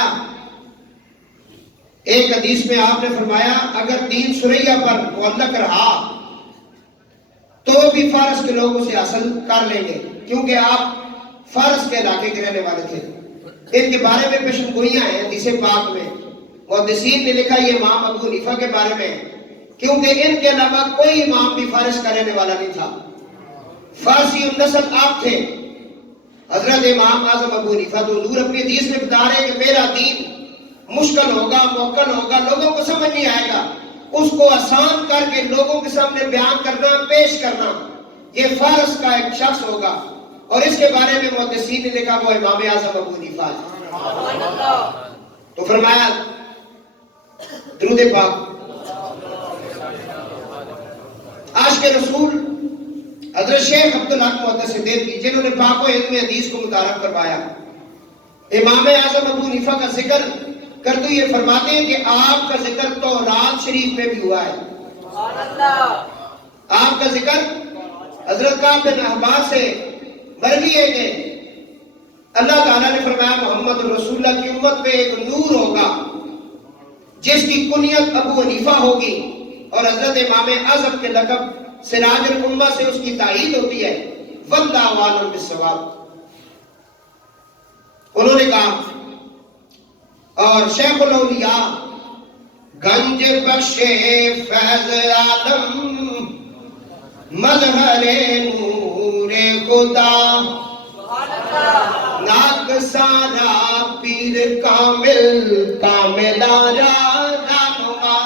ایک حدیث میں آپ نے فرمایا اگر دین سریہ پر معلق رہا تو بھی فارس کے لوگ اسے حاصل کر لیں گے، کیونکہ آپ فارس کے علاقے کے رہنے والے تھے۔ ان کے بارے میں پیشن گوئیاں ہیں حدیث پاک میں، محدثین نے لکھا یہ امام ابو حنیفہ کے بارے میں، کیونکہ ان کے علاوہ کوئی امام بھی فارس کا رہنے والا نہیں تھا، فارسی النسل آپ تھے حضرت امام اعظم ابو حنیفہ۔ تو حضور اپنی حدیث میں بتا رہے ہیں کہ میرا دین مشکل ہوگا، موکل ہوگا، لوگوں کو سمجھ نہیں آئے گا، اس کو آسان کر کے لوگوں کے سامنے بیان کرنا، پیش کرنا، یہ فارس کا ایک شخص ہوگا۔ اور اس کے بارے میں محدثین نے لکھا وہ امام اعظم ابو حنیفہ ہے۔ تو فرمایا درود پاک عاشق رسول حضرت شیخ عبدالحق محدث دہلوی جنہوں نے پاک و علم حدیث کو متعارف کروایا، امام اعظم ابو حنیفہ کا ذکر کرتے یہ فرماتے ہیں کہ آپ کا ذکر تورات شریف میں بھی ہوا ہے۔ آپ کا ذکر حضرت کعب بن احبار سے مروی ہے کہ اللہ تعالیٰ نے فرمایا محمد رسول اللہ کی امت میں ایک نور ہوگا جس کی کنیت ابو حنیفہ ہوگی، اور حضرت امام اعظم کے لقب سراج الامہ سے اس کی تائید ہوتی ہے۔ واللہ اعلم بالصواب۔ انہوں نے کہا اور شیخ الاولیاء گنج بخشے فیض عالم مظہر نور خدا، ناک سارا پیر کامل کاملارا رہنما۔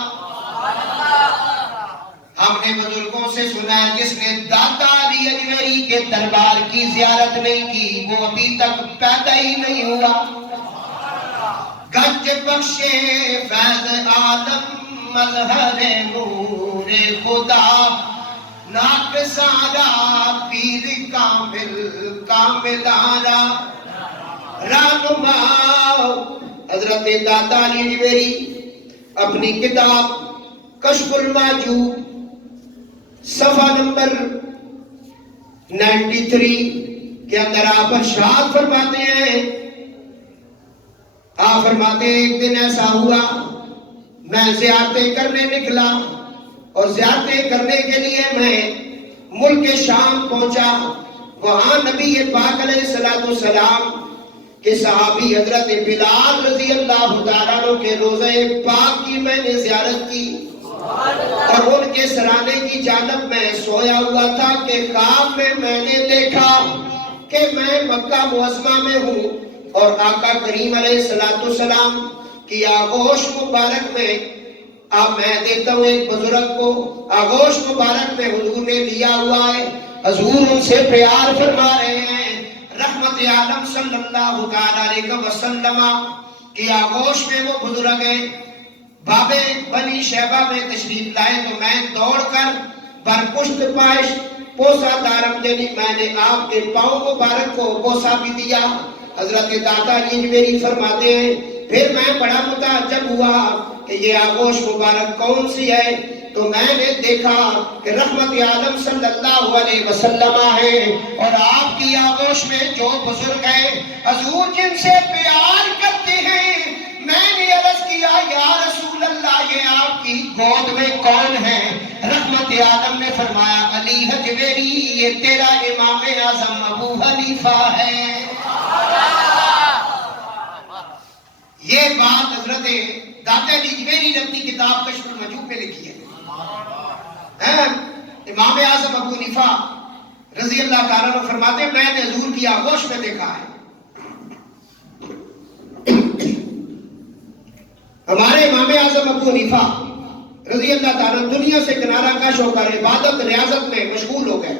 ہم نے بزرگوں سے سنا ہے جس نے داتا علی اجمیری کے دربار کی زیارت نہیں کی وہ ابھی تک پیدا ہی نہیں ہوا۔ گنج بخشے فیض عالم مظہر نور خدا، ناک سارا پیر کامل کاملارا رہنما۔ حضرت داتا علی اجمیری اپنی کتاب کشف المحجوب صفحہ نمبر 93 کے اندر آپ ارشاد فرماتے ہیں، آپ فرماتے ہیں ایک دن ایسا ہوا میں زیارتیں کرنے نکلا، اور زیارتیں کرنے کے لیے میں ملک شام پہنچا۔ وہاں نبی پاک علیہ السلام کے صحابی حضرت بلال رضی اللہ تعالیٰ عنہ کے روضہ پاک کی میں نے زیارت کی، اور ان کے سرانے کی جانب میں سویا ہوا تھا کہ خواب میں نے دیکھا کہ میں مکہ معظمہ میں ہوں، اور آقا کریم علیہ السلام کی آغوش مبارک میں اب میں دیکھتا ہوں ایک بزرگ کو آغوش مبارک میں حضور نے لیا ہوا ہے، حضور ان سے پیار فرما رہے ہیں۔ رحمت عالم صلی اللہ علیہ وسلم کی آغوش میں وہ بزرگ ہیں۔ بابے بنی شیبہ میں تشریف لائے تو میں دوڑ کر برپشت پائش پوسا دارم یعنی میں نے آپ کے پاؤں مبارک کو بوسا بھی دیا۔ حضرت داتا علی اجمیری فرماتے ہیں پھر میں بڑا متعجب ہوا کہ یہ آغوش مبارک کون سی ہے، تو میں نے دیکھا کہ رحمت عالم صلی اللہ علیہ وسلم ہے، اور آپ کی آغوش میں جو بزرگ ہیں حضور جن سے پیار کرتے ہیں، میں نے عرض کیا یا رسول اللہ یہ آپ کی گود میں کون ہے؟ رحمت عالم نے فرمایا علی اجمیری یہ تیرا امام اعظم ابو حنیفہ ہے۔ یہ بات حضرت داتا علی اجمیری نے اپنی کتاب کشف المحجوب میں لکھی ہے۔ امام اعظم ابو حنیفہ رضی اللہ تعالیٰ عنہ فرماتے ہیں میں نے حضور کی آغوش میں دیکھا ہے۔ ہمارے امام اعظم ابو حنیفہ رضی اللہ تعالیٰ دنیا سے کنارہ کش ہو کر عبادت ریاضت میں مشغول ہو گئے.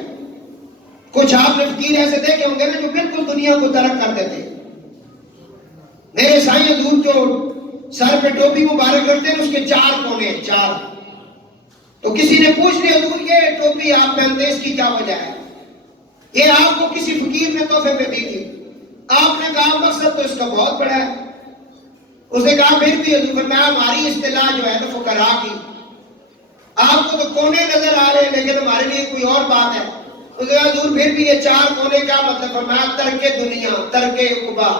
کچھ آپ نے فقیر ایسے دیکھے ہوں گے نا جو بالکل دنیا کو ترک کر دیتے. میرے سائیں حضور جو سر پہ ٹوپی مبارک رکھتے ہیں اس کے 4 کونے 4. تو کسی نے پوچھ لیا حضور یہ ٹوپی آپ پہنتے اس کی کیا وجہ ہے؟ یہ آپ کو کسی فقیر نے تحفے پہ دی تھی. آپ نے کہا مقصد تو اس کا بہت بڑا ہے. اس نے کہا پھر بھی حضور فرمایا ہماری اصطلاح جو ہے تو فقراء کی، آپ کو تو کونے نظر آ رہے ہیں لیکن ہمارے لیے کوئی اور بات ہے. اس نے کہا حضور پھر بھی یہ 4 کونے کا مطلب فرمایا ترک دنیا ترک عقبہ.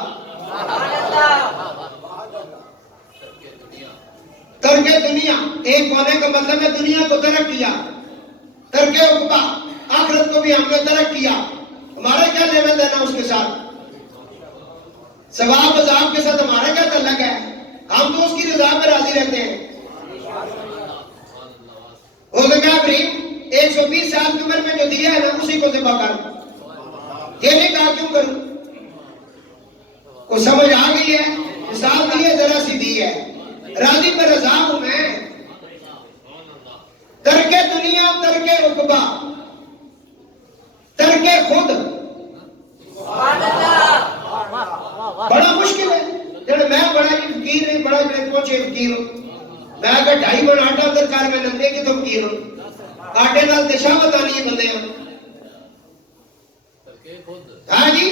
ترک دنیا ایک کونے کا مطلب ہے دنیا کو ترک کیا. ترک عقبہ آخرت کو بھی ہم نے ترک کیا. ہمارا کیا لینا دینا اس کے ساتھ؟ ثواب عذاب کے ساتھ ہمارا کیا تعلق ہے؟ ہم تو اس کی رضا میں راضی رہتے ہیں. ہو گیا ابراہیم 120 سال کی عمر میں جو دیا ہے نا اسی کو ذبح کر. یہ نہیں کہا کیوں کروں. کو سمجھ آ گئی ہے؟ مثال دی ہے ذرا سی دی ہے. راضی پر رضا ہوں میں. ترک دنیا ترک عقبہ ترک خود بڑا مشکل ہے. جڑے میں بڑا فقیر نہیں بڑا جڑے پہنچے فقیر ہوں. میں اگر 2.5 من آٹا درکار میں نندے کی تو فقیر ہوں. آٹے نال دشا بتانی ہے بندے ہوں. ہاں جی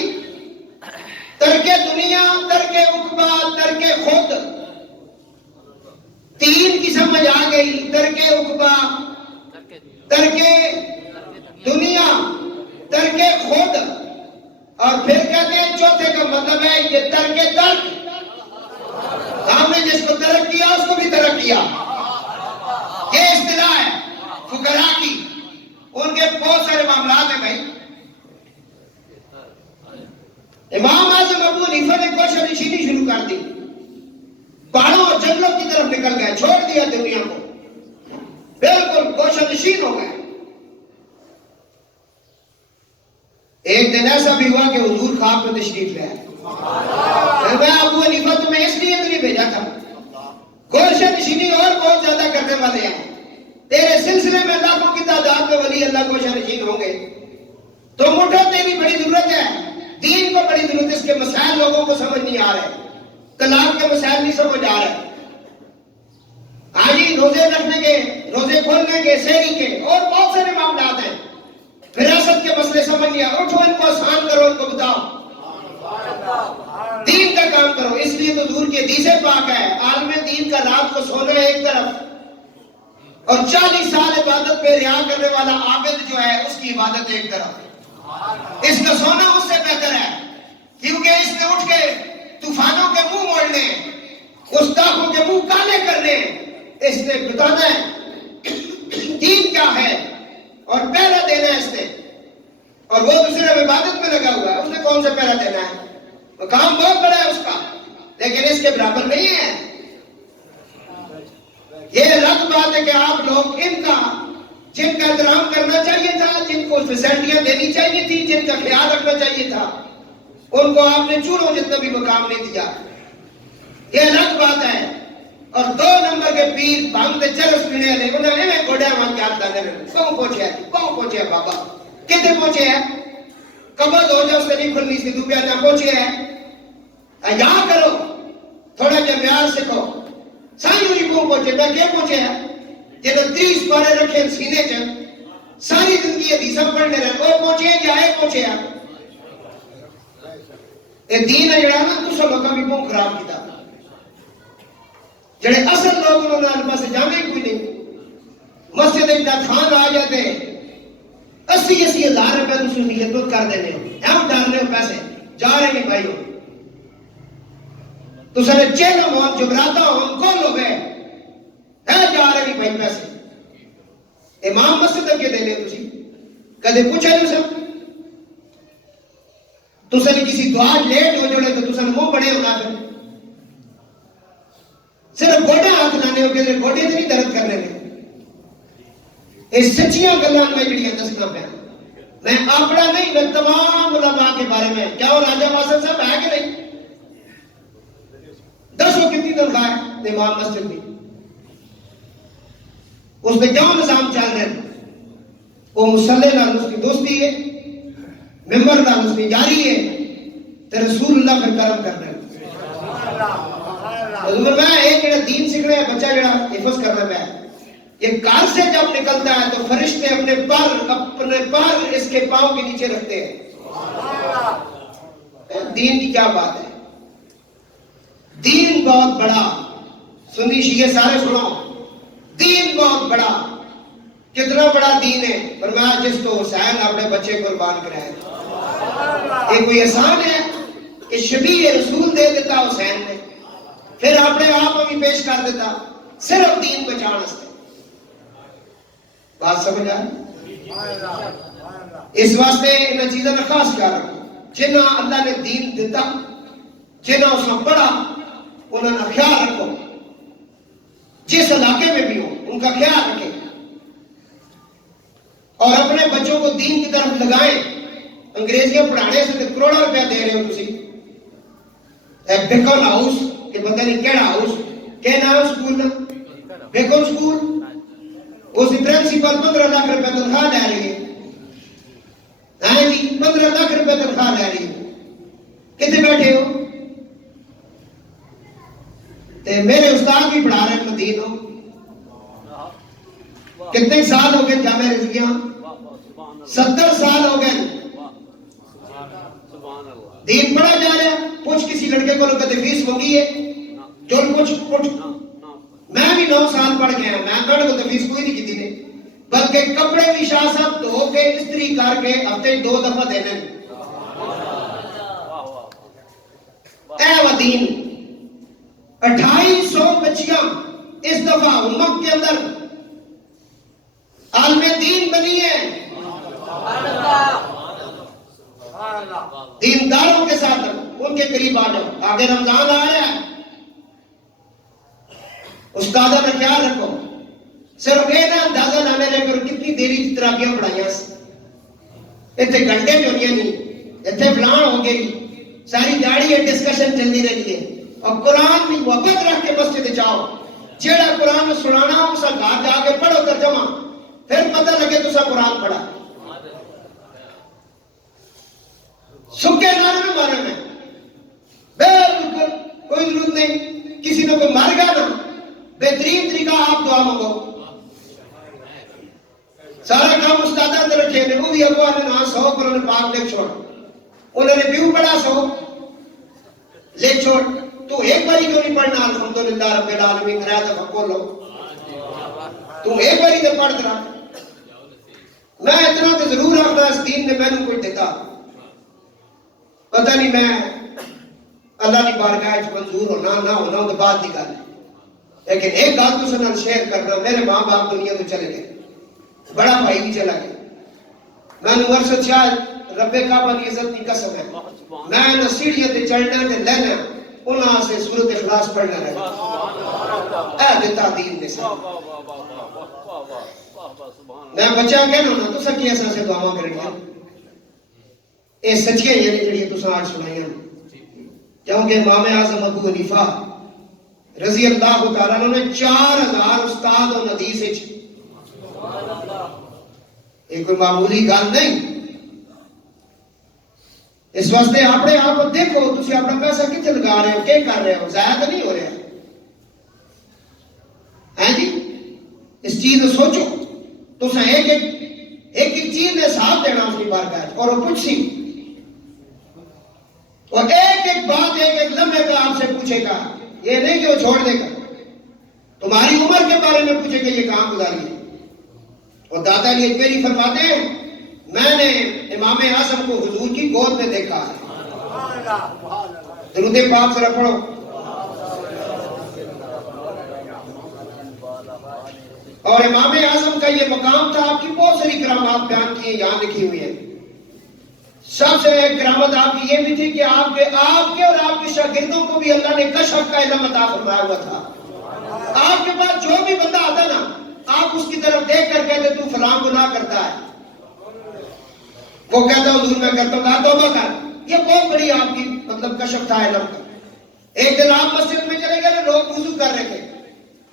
ترک دنیا ترک عقبہ ترک خود 3 کی سمجھ آ گئی. ترک عقبہ ترک دنیا ترک خود اور پھر کہتے ہیں چوتھے کا مطلب ہے یہ ترک ترک. ہم نے جس کو ترک کیا اس کو بھی ترک کیا. یہ اصطلاح ہے فقراء کی. ان کے بہت سارے معاملات ہیں بھائی. امام اعظم ابو حنیفہ نے کوشش نشینی شروع کر دی. پہاڑوں اور جنگلوں کی طرف نکل گئے. چھوڑ دیا دنیا کو. بالکل کوشش نشین ہو گئے. ایک دن ایسا بھی ہوا کہ حضور خواب میں تشریف لے آئے. میں ابو حنیفہ تمہیں اس لیے تو نہیں بھیجا تھا. کوشش نشینی اور بہت زیادہ کرنے والے ہیں. تیرے سلسلے میں لاکھوں کی تعداد میں ولی اللہ کوشش نشین ہوں گے. تو مٹھو تیری بڑی ضرورت ہے. دین کو بڑی ضرورت ہے. اس کے مسائل لوگوں کو سمجھ نہیں آ رہے. طلاق کے مسائل نہیں سمجھ آ رہے. ہاں جی روزے رکھنے کے روزے کھولنے کے سحری کے اور بہت سارے معاملات ہیں. وراثت کے مسئلے سمجھ لیا. اٹھو ان کو آسان کرو. ان کو بتاؤ دین کا کام کرو. اس لیے تو حضور کی حدیث پاک ہے عالم دین کا رات کو سونا ایک طرف اور 40 سال عبادت پہ ریا کرنے والا عابد جو ہے اس کی عبادت ایک طرف. اس کا سونا اس سے بہتر ہے کیونکہ اس نے اٹھ کے طوفانوں کے منہ موڑنے گستاخوں کے منہ کالے کرنے اس نے بتانا ہے دین کیا ہے اور پہلا دینا ہے اس نے. اور وہ تو صرف عبادت میں لگا ہوا ہے. اس نے کون سا پہلا دینا ہے؟ مقام بہت بڑا ہے اس کا لیکن اس کے برابر نہیں ہے. یہ الگ بات ہے کہ آپ لوگ ان کا جن کا احترام کرنا چاہیے تھا جن کو فیسلٹیاں دینی چاہیے تھی جن کا خیال رکھنا چاہیے تھا ان کو آپ نے چوروں جتنا بھی مقام نہیں دیا. یہ الگ بات ہے. اور 2 نمبر کے پیر بھانگتے چرس پینے والے انہوں نے میں گوڑیا مان کے ہاتھ ڈالنے میں کہوں پہنچے ہیں بابا کتنے پہنچے ہیں. قبض ہو جائے اس سے نہیں کھلنی سی دوپیا جہاں پہنچے ہیں. یہاں کرو تھوڑا جا معیار سکھو. ساری ہوئی کہوں پہنچے میں کیا پہنچے ہیں جنہوں 30 پارے رکھے سینے چ ساری زندگی حدیثاں پڑھنے رہے وہ پہنچے ہیں یا اے پہنچے ہیں. یہ دین ہے جڑا نا تسا لوگاں بھی کیوں خراب کیتا. جڑے اصل لوگ انہوں نے پاس جانے کوئی نہیں. مسجد ابن خان آ جاتے 80 ہزار روپے تسی دی خدمت کر دینے ہو ہم ڈالنے ہو پیسے جا رہے نہیں بھائی ہو. تو سارے چیلم ہو جبراتا ہو کون لوگ ہیں جا رہے نہیں بھائی پیسے. امام مسجد کے دینے ہو تسی کدے پوچھا نہیں سب تسا نے کسی دعا لیٹ ہو جڑے تو تسا نے منہ بڑے ہونا پھر صرف گوڑے ہاتھ لانے ہو کہ گوڑے سے نہیں درد کرنے میں. اس سچیاں گلاں میں جڑیاں دسنا پیا. میں اپنا نہیں میں تمام علماء کے بارے میں کیا راجہ واسل صاحب ہے کہ نہیں دسو کتنی تنخواہ ہے امام مسجد میں؟ اس میں کیوں نظام چل رہے ہیں؟ وہ مسلح نال اس کی دوستی ہے، ممبر نال اس کی جاری ہے، تے رسول اللہ پھر کرم کر رہے ہیں۔ میں ایک جڑا دین سیکھنا ہے، بچہ جڑا حفظ کرنا ہے، یہ گھر سے جب نکلتا ہے تو فرشتے اپنے پر اس کے پاؤں کے نیچے رکھتے ہیں۔ دین کی کیا بات ہے؟ دین بہت بڑا، سنی شیعہ سارے سنو، دین بہت بڑا۔ کتنا بڑا دین ہے؟ فرمایا جس کو حسین اپنے بچے قربان کرائے۔ یہ کوئی آسان ہے کہ شبیہ رسول دے دیتا حسین نے، پھر اپنے آپ کو بھی پیش کر دیتا صرف دین بچانے سے؟ بات سمجھ آئے؟ اس واسطے ان چیزوں میں خاص خیال رکھو۔ جنہاں اللہ نے دین دیتا، جنہاں اس میں پڑھا، انہوں نے خیال رکھو، جس علاقے میں بھی ہو ان کا خیال رکھیں اور اپنے بچوں کو دین کی طرف لگائیں۔ انگریزیاں پڑھانے سے کروڑا روپیہ دے رہے ہو تسی، ایک بیکن ہاؤس کہ پتہ نہیں کیڑا ہاؤس، کیا نام ہے سکول نا؟ بیکن سکول، اس کی پرنسپل 15 لاکھ روپے تنخواہ لے رہی ہے۔ ہاں جی 15 لاکھ روپے تنخواہ لے رہی ہے۔ کتنے بیٹھے ہو؟ تے میرے استاد بھی پڑھا رہے ہیں دین ہو۔ کتنے سال ہو گئے جامعہ رضویہ؟ 70 سال ہو گئے دین پڑھا جا رہا ہے۔ پوچھ کسی لڑکے کو کدے فیس مانگی ہے؟ جو پوچھ میں بھی 9 سال پڑھ گیا، میں کڑ کو فیس کوئی نہیں کی نے، بلکہ کپڑے بھی شاہ صاحب دھو کے استری کر کے ہفتے 2 دفعہ دینے۔ اے وہ دین، 2800 بچیاں اس دفعہ امت کے اندر عالم دین بنی ہے۔ دینداروں کے ساتھ ان کے قریب آ جاؤ۔ آگے رمضان آ رہا ہے، استادہ کا خیال رکھو۔ صرف یہ نہ اندازہ لانے رہے کہ کتنی دیری تراویحاں پڑھائیاں، اتنے گھنٹے جو نہیں، اتنے فلان ہو گئی، ساری دیہڑی ہے ڈسکشن چلتی رہتی ہے۔ اور قرآن بھی محبت رکھ کے مسجد جاؤ، جیڑا قرآن میں سنانا اسا گھر جا کے پڑھو ترجمہ، پھر پتہ لگے تو سا قرآن پڑھا۔ سکے نعرے نہ مارے میں، بالکل کوئی ضرورت نہیں۔ کسی نے کوئی مار گیا نا، بہترین طریقہ آپ دعا مانگو۔ سارا کام استادہ اندر رکھے نے، وہ بھی ابو نے نہ 100 قرآن پاک لکھ چھوڑ، انہوں نے بیو پڑھا 100 لکھ چھوڑ، تو ایک باری کیوں نہیں پڑھنا الحمدللہ رب العالمین 3 دفعہ بولو، تو ایک باری تو پڑھ رہا۔ میں اتنا تو ضرور رکھنا اس دین نے میں کوئی دیتا، پتہ نہیں میں اللہ کی بارگاہ وچ منظور ہونا نہ ہونا وہ بات کی گل ہے، لیکن ایک گل تو سنال شیئر کرنا۔ میرے ماں باپ دنیا تو چلے گئے، بڑا بھائی بھی چلا گیا، میں نے ورثت شاید رب کعبہ کی عزت کی قسم ہے، میں نہ سیڑھیاں تے چڑھنا تے لینا، انہاں سے سورۃ اخلاص پڑھنا رہا۔ اے دیتا دین نے سا میں بچہ کہنا ہونا تو سکی ایسا سے دعاواں کریں گے، اے سچیاں یعنی جڑی تساں آج سنائیاں، کیونکہ امام اعظم ابو حنیفہ رضی اللہ تعالیٰ عنہ نے 4000 استاد اور حدیث وچ، یہ کوئی معمولی گل نہیں۔ اس واسطے اپنے آپ کو دیکھو، تسی اپنا پیسہ کتنے لگا رہے ہو، کیا کر رہے ہو، ضائع تو نہیں ہو رہا ہے جی؟ اس چیز کو سوچو، تو ایک چیز نے حساب دینا اپنی بارگاہ اور وہ پوچھ سی، اور ایک بات ایک لمحے کا آپ سے پوچھے گا، یہ نہیں کہ وہ چھوڑ دے گا، تمہاری عمر کے بارے میں پوچھے گا یہ کہاں گزاری ہے۔ اور دادا علی اجمیری فرماتے ہیں میں نے امام اعظم کو حضور کی گود میں دیکھا ہے۔ درود پاک ذرا پڑھو۔ اور امام اعظم کا یہ مقام تھا، آپ کی بہت ساری کرامات بیان کی یہاں لکھی ہوئی ہیں۔ سب سے ایک کرامت آپ کی یہ بھی تھی کہ آپ کے اور آپ کے شاگردوں کو بھی اللہ نے کشف کا علم عطا فرمایا ہوا تھا۔ آپ کے پاس جو بھی بندہ آتا نا، آپ اس کی طرف دیکھ کر کہتے تو فلاں گناہ کرتا ہے، وہ کہتا حضور میں کرتا ہوں، توبہ کر۔ یہ بہت بڑی آپ کی مطلب کشف تھا علم کا۔ ایک دن آپ مسجد میں چلے گئے نا، لوگ وضو کر رہے تھے،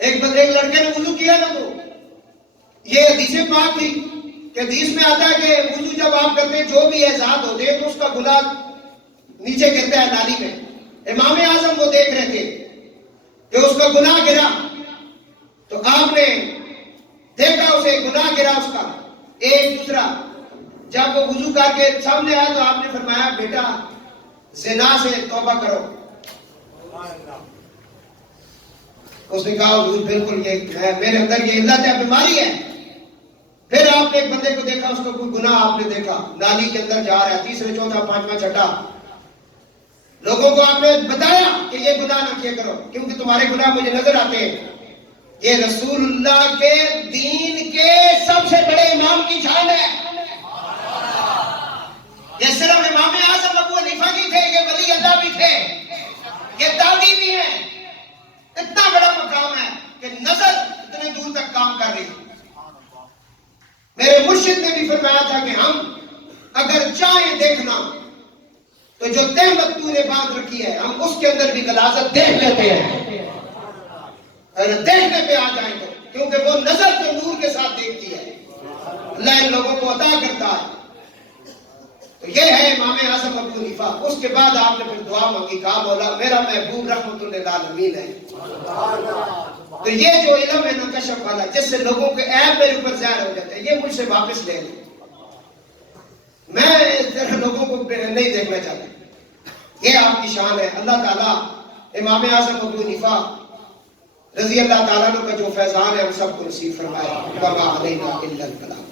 ایک لڑکے نے وضو کیا نا، تو یہ حدیث پاک تھی کہ حدیث میں آتا ہے کہ وضو جب آپ کرتے ہیں جو بھی احساس ہوتے ہیں تو اس کا گناہ نیچے گرتا ہے نالی میں. امام اعظم وہ دیکھ رہے تھے کہ اس کا گناہ گرا، تو آپ نے دیکھا اسے گناہ گرا اس کا. ایک دوسرا جب وہ وضو کر کے سامنے آیا تو آپ نے فرمایا بیٹا زنا سے توبہ کرو. اس نے کہا حضور بالکل یہ میرے اندر یہ علت ہے، بیماری ہے. پھر آپ نے ایک بندے کو دیکھا، اس کو کوئی گناہ آپ نے دیکھا نالی کے اندر جا رہا ہے، تیسرے چوتھا پانچواں چھٹا، لوگوں کو آپ نے بتایا کہ یہ گناہ نہ کیا کرو کیونکہ تمہارے گناہ مجھے نظر آتے ہیں. یہ رسول اللہ کے دین کے سب سے بڑے امام کی شان ہے. یہ صرف امام اعظم ابو حنیفہ کی تھے، یہ ولی اللہ بھی تھے، یہ دادی بھی ہیں. اتنا بڑا مقام ہے کہ نظر اتنے دور تک کام کر رہی ہے. میرے مرشد نے بھی فرمایا تھا کہ ہم اگر چاہیں دیکھنا تو جو تہمت تو نے باندھ رکھی ہے ہم اس کے اندر بھی غلاظت دیکھ لیتے ہیں، اگر دیکھنے پہ آ جائیں تو، کیونکہ وہ نظر تو نور کے ساتھ دیکھتی ہے، اللہ ان لوگوں کو عطا کرتا ہے. تو یہ ہے امام اعظم ابو حنیفہ. اس کے بعد آپ نے پھر دعا مانگی، کہا مولا میرا محبوب رحمت للعالمین ہے. تو یہ جو علم ہے نا کشف والا، جس سے لوگوں کے عیب میرے اوپر ظاہر ہو جاتے ہیں، یہ مجھ سے واپس لے لیں. میں اس طرح لوگوں کو نہیں دیکھنا چاہتا. یہ آپ کی شان ہے. اللہ تعالیٰ امام اعظم ابو حنیفہ رضی اللہ تعالیٰ عنہ کا جو فیضان ہے ہم سب کو نصیب فرمائے. وما علینا الا البلاغ.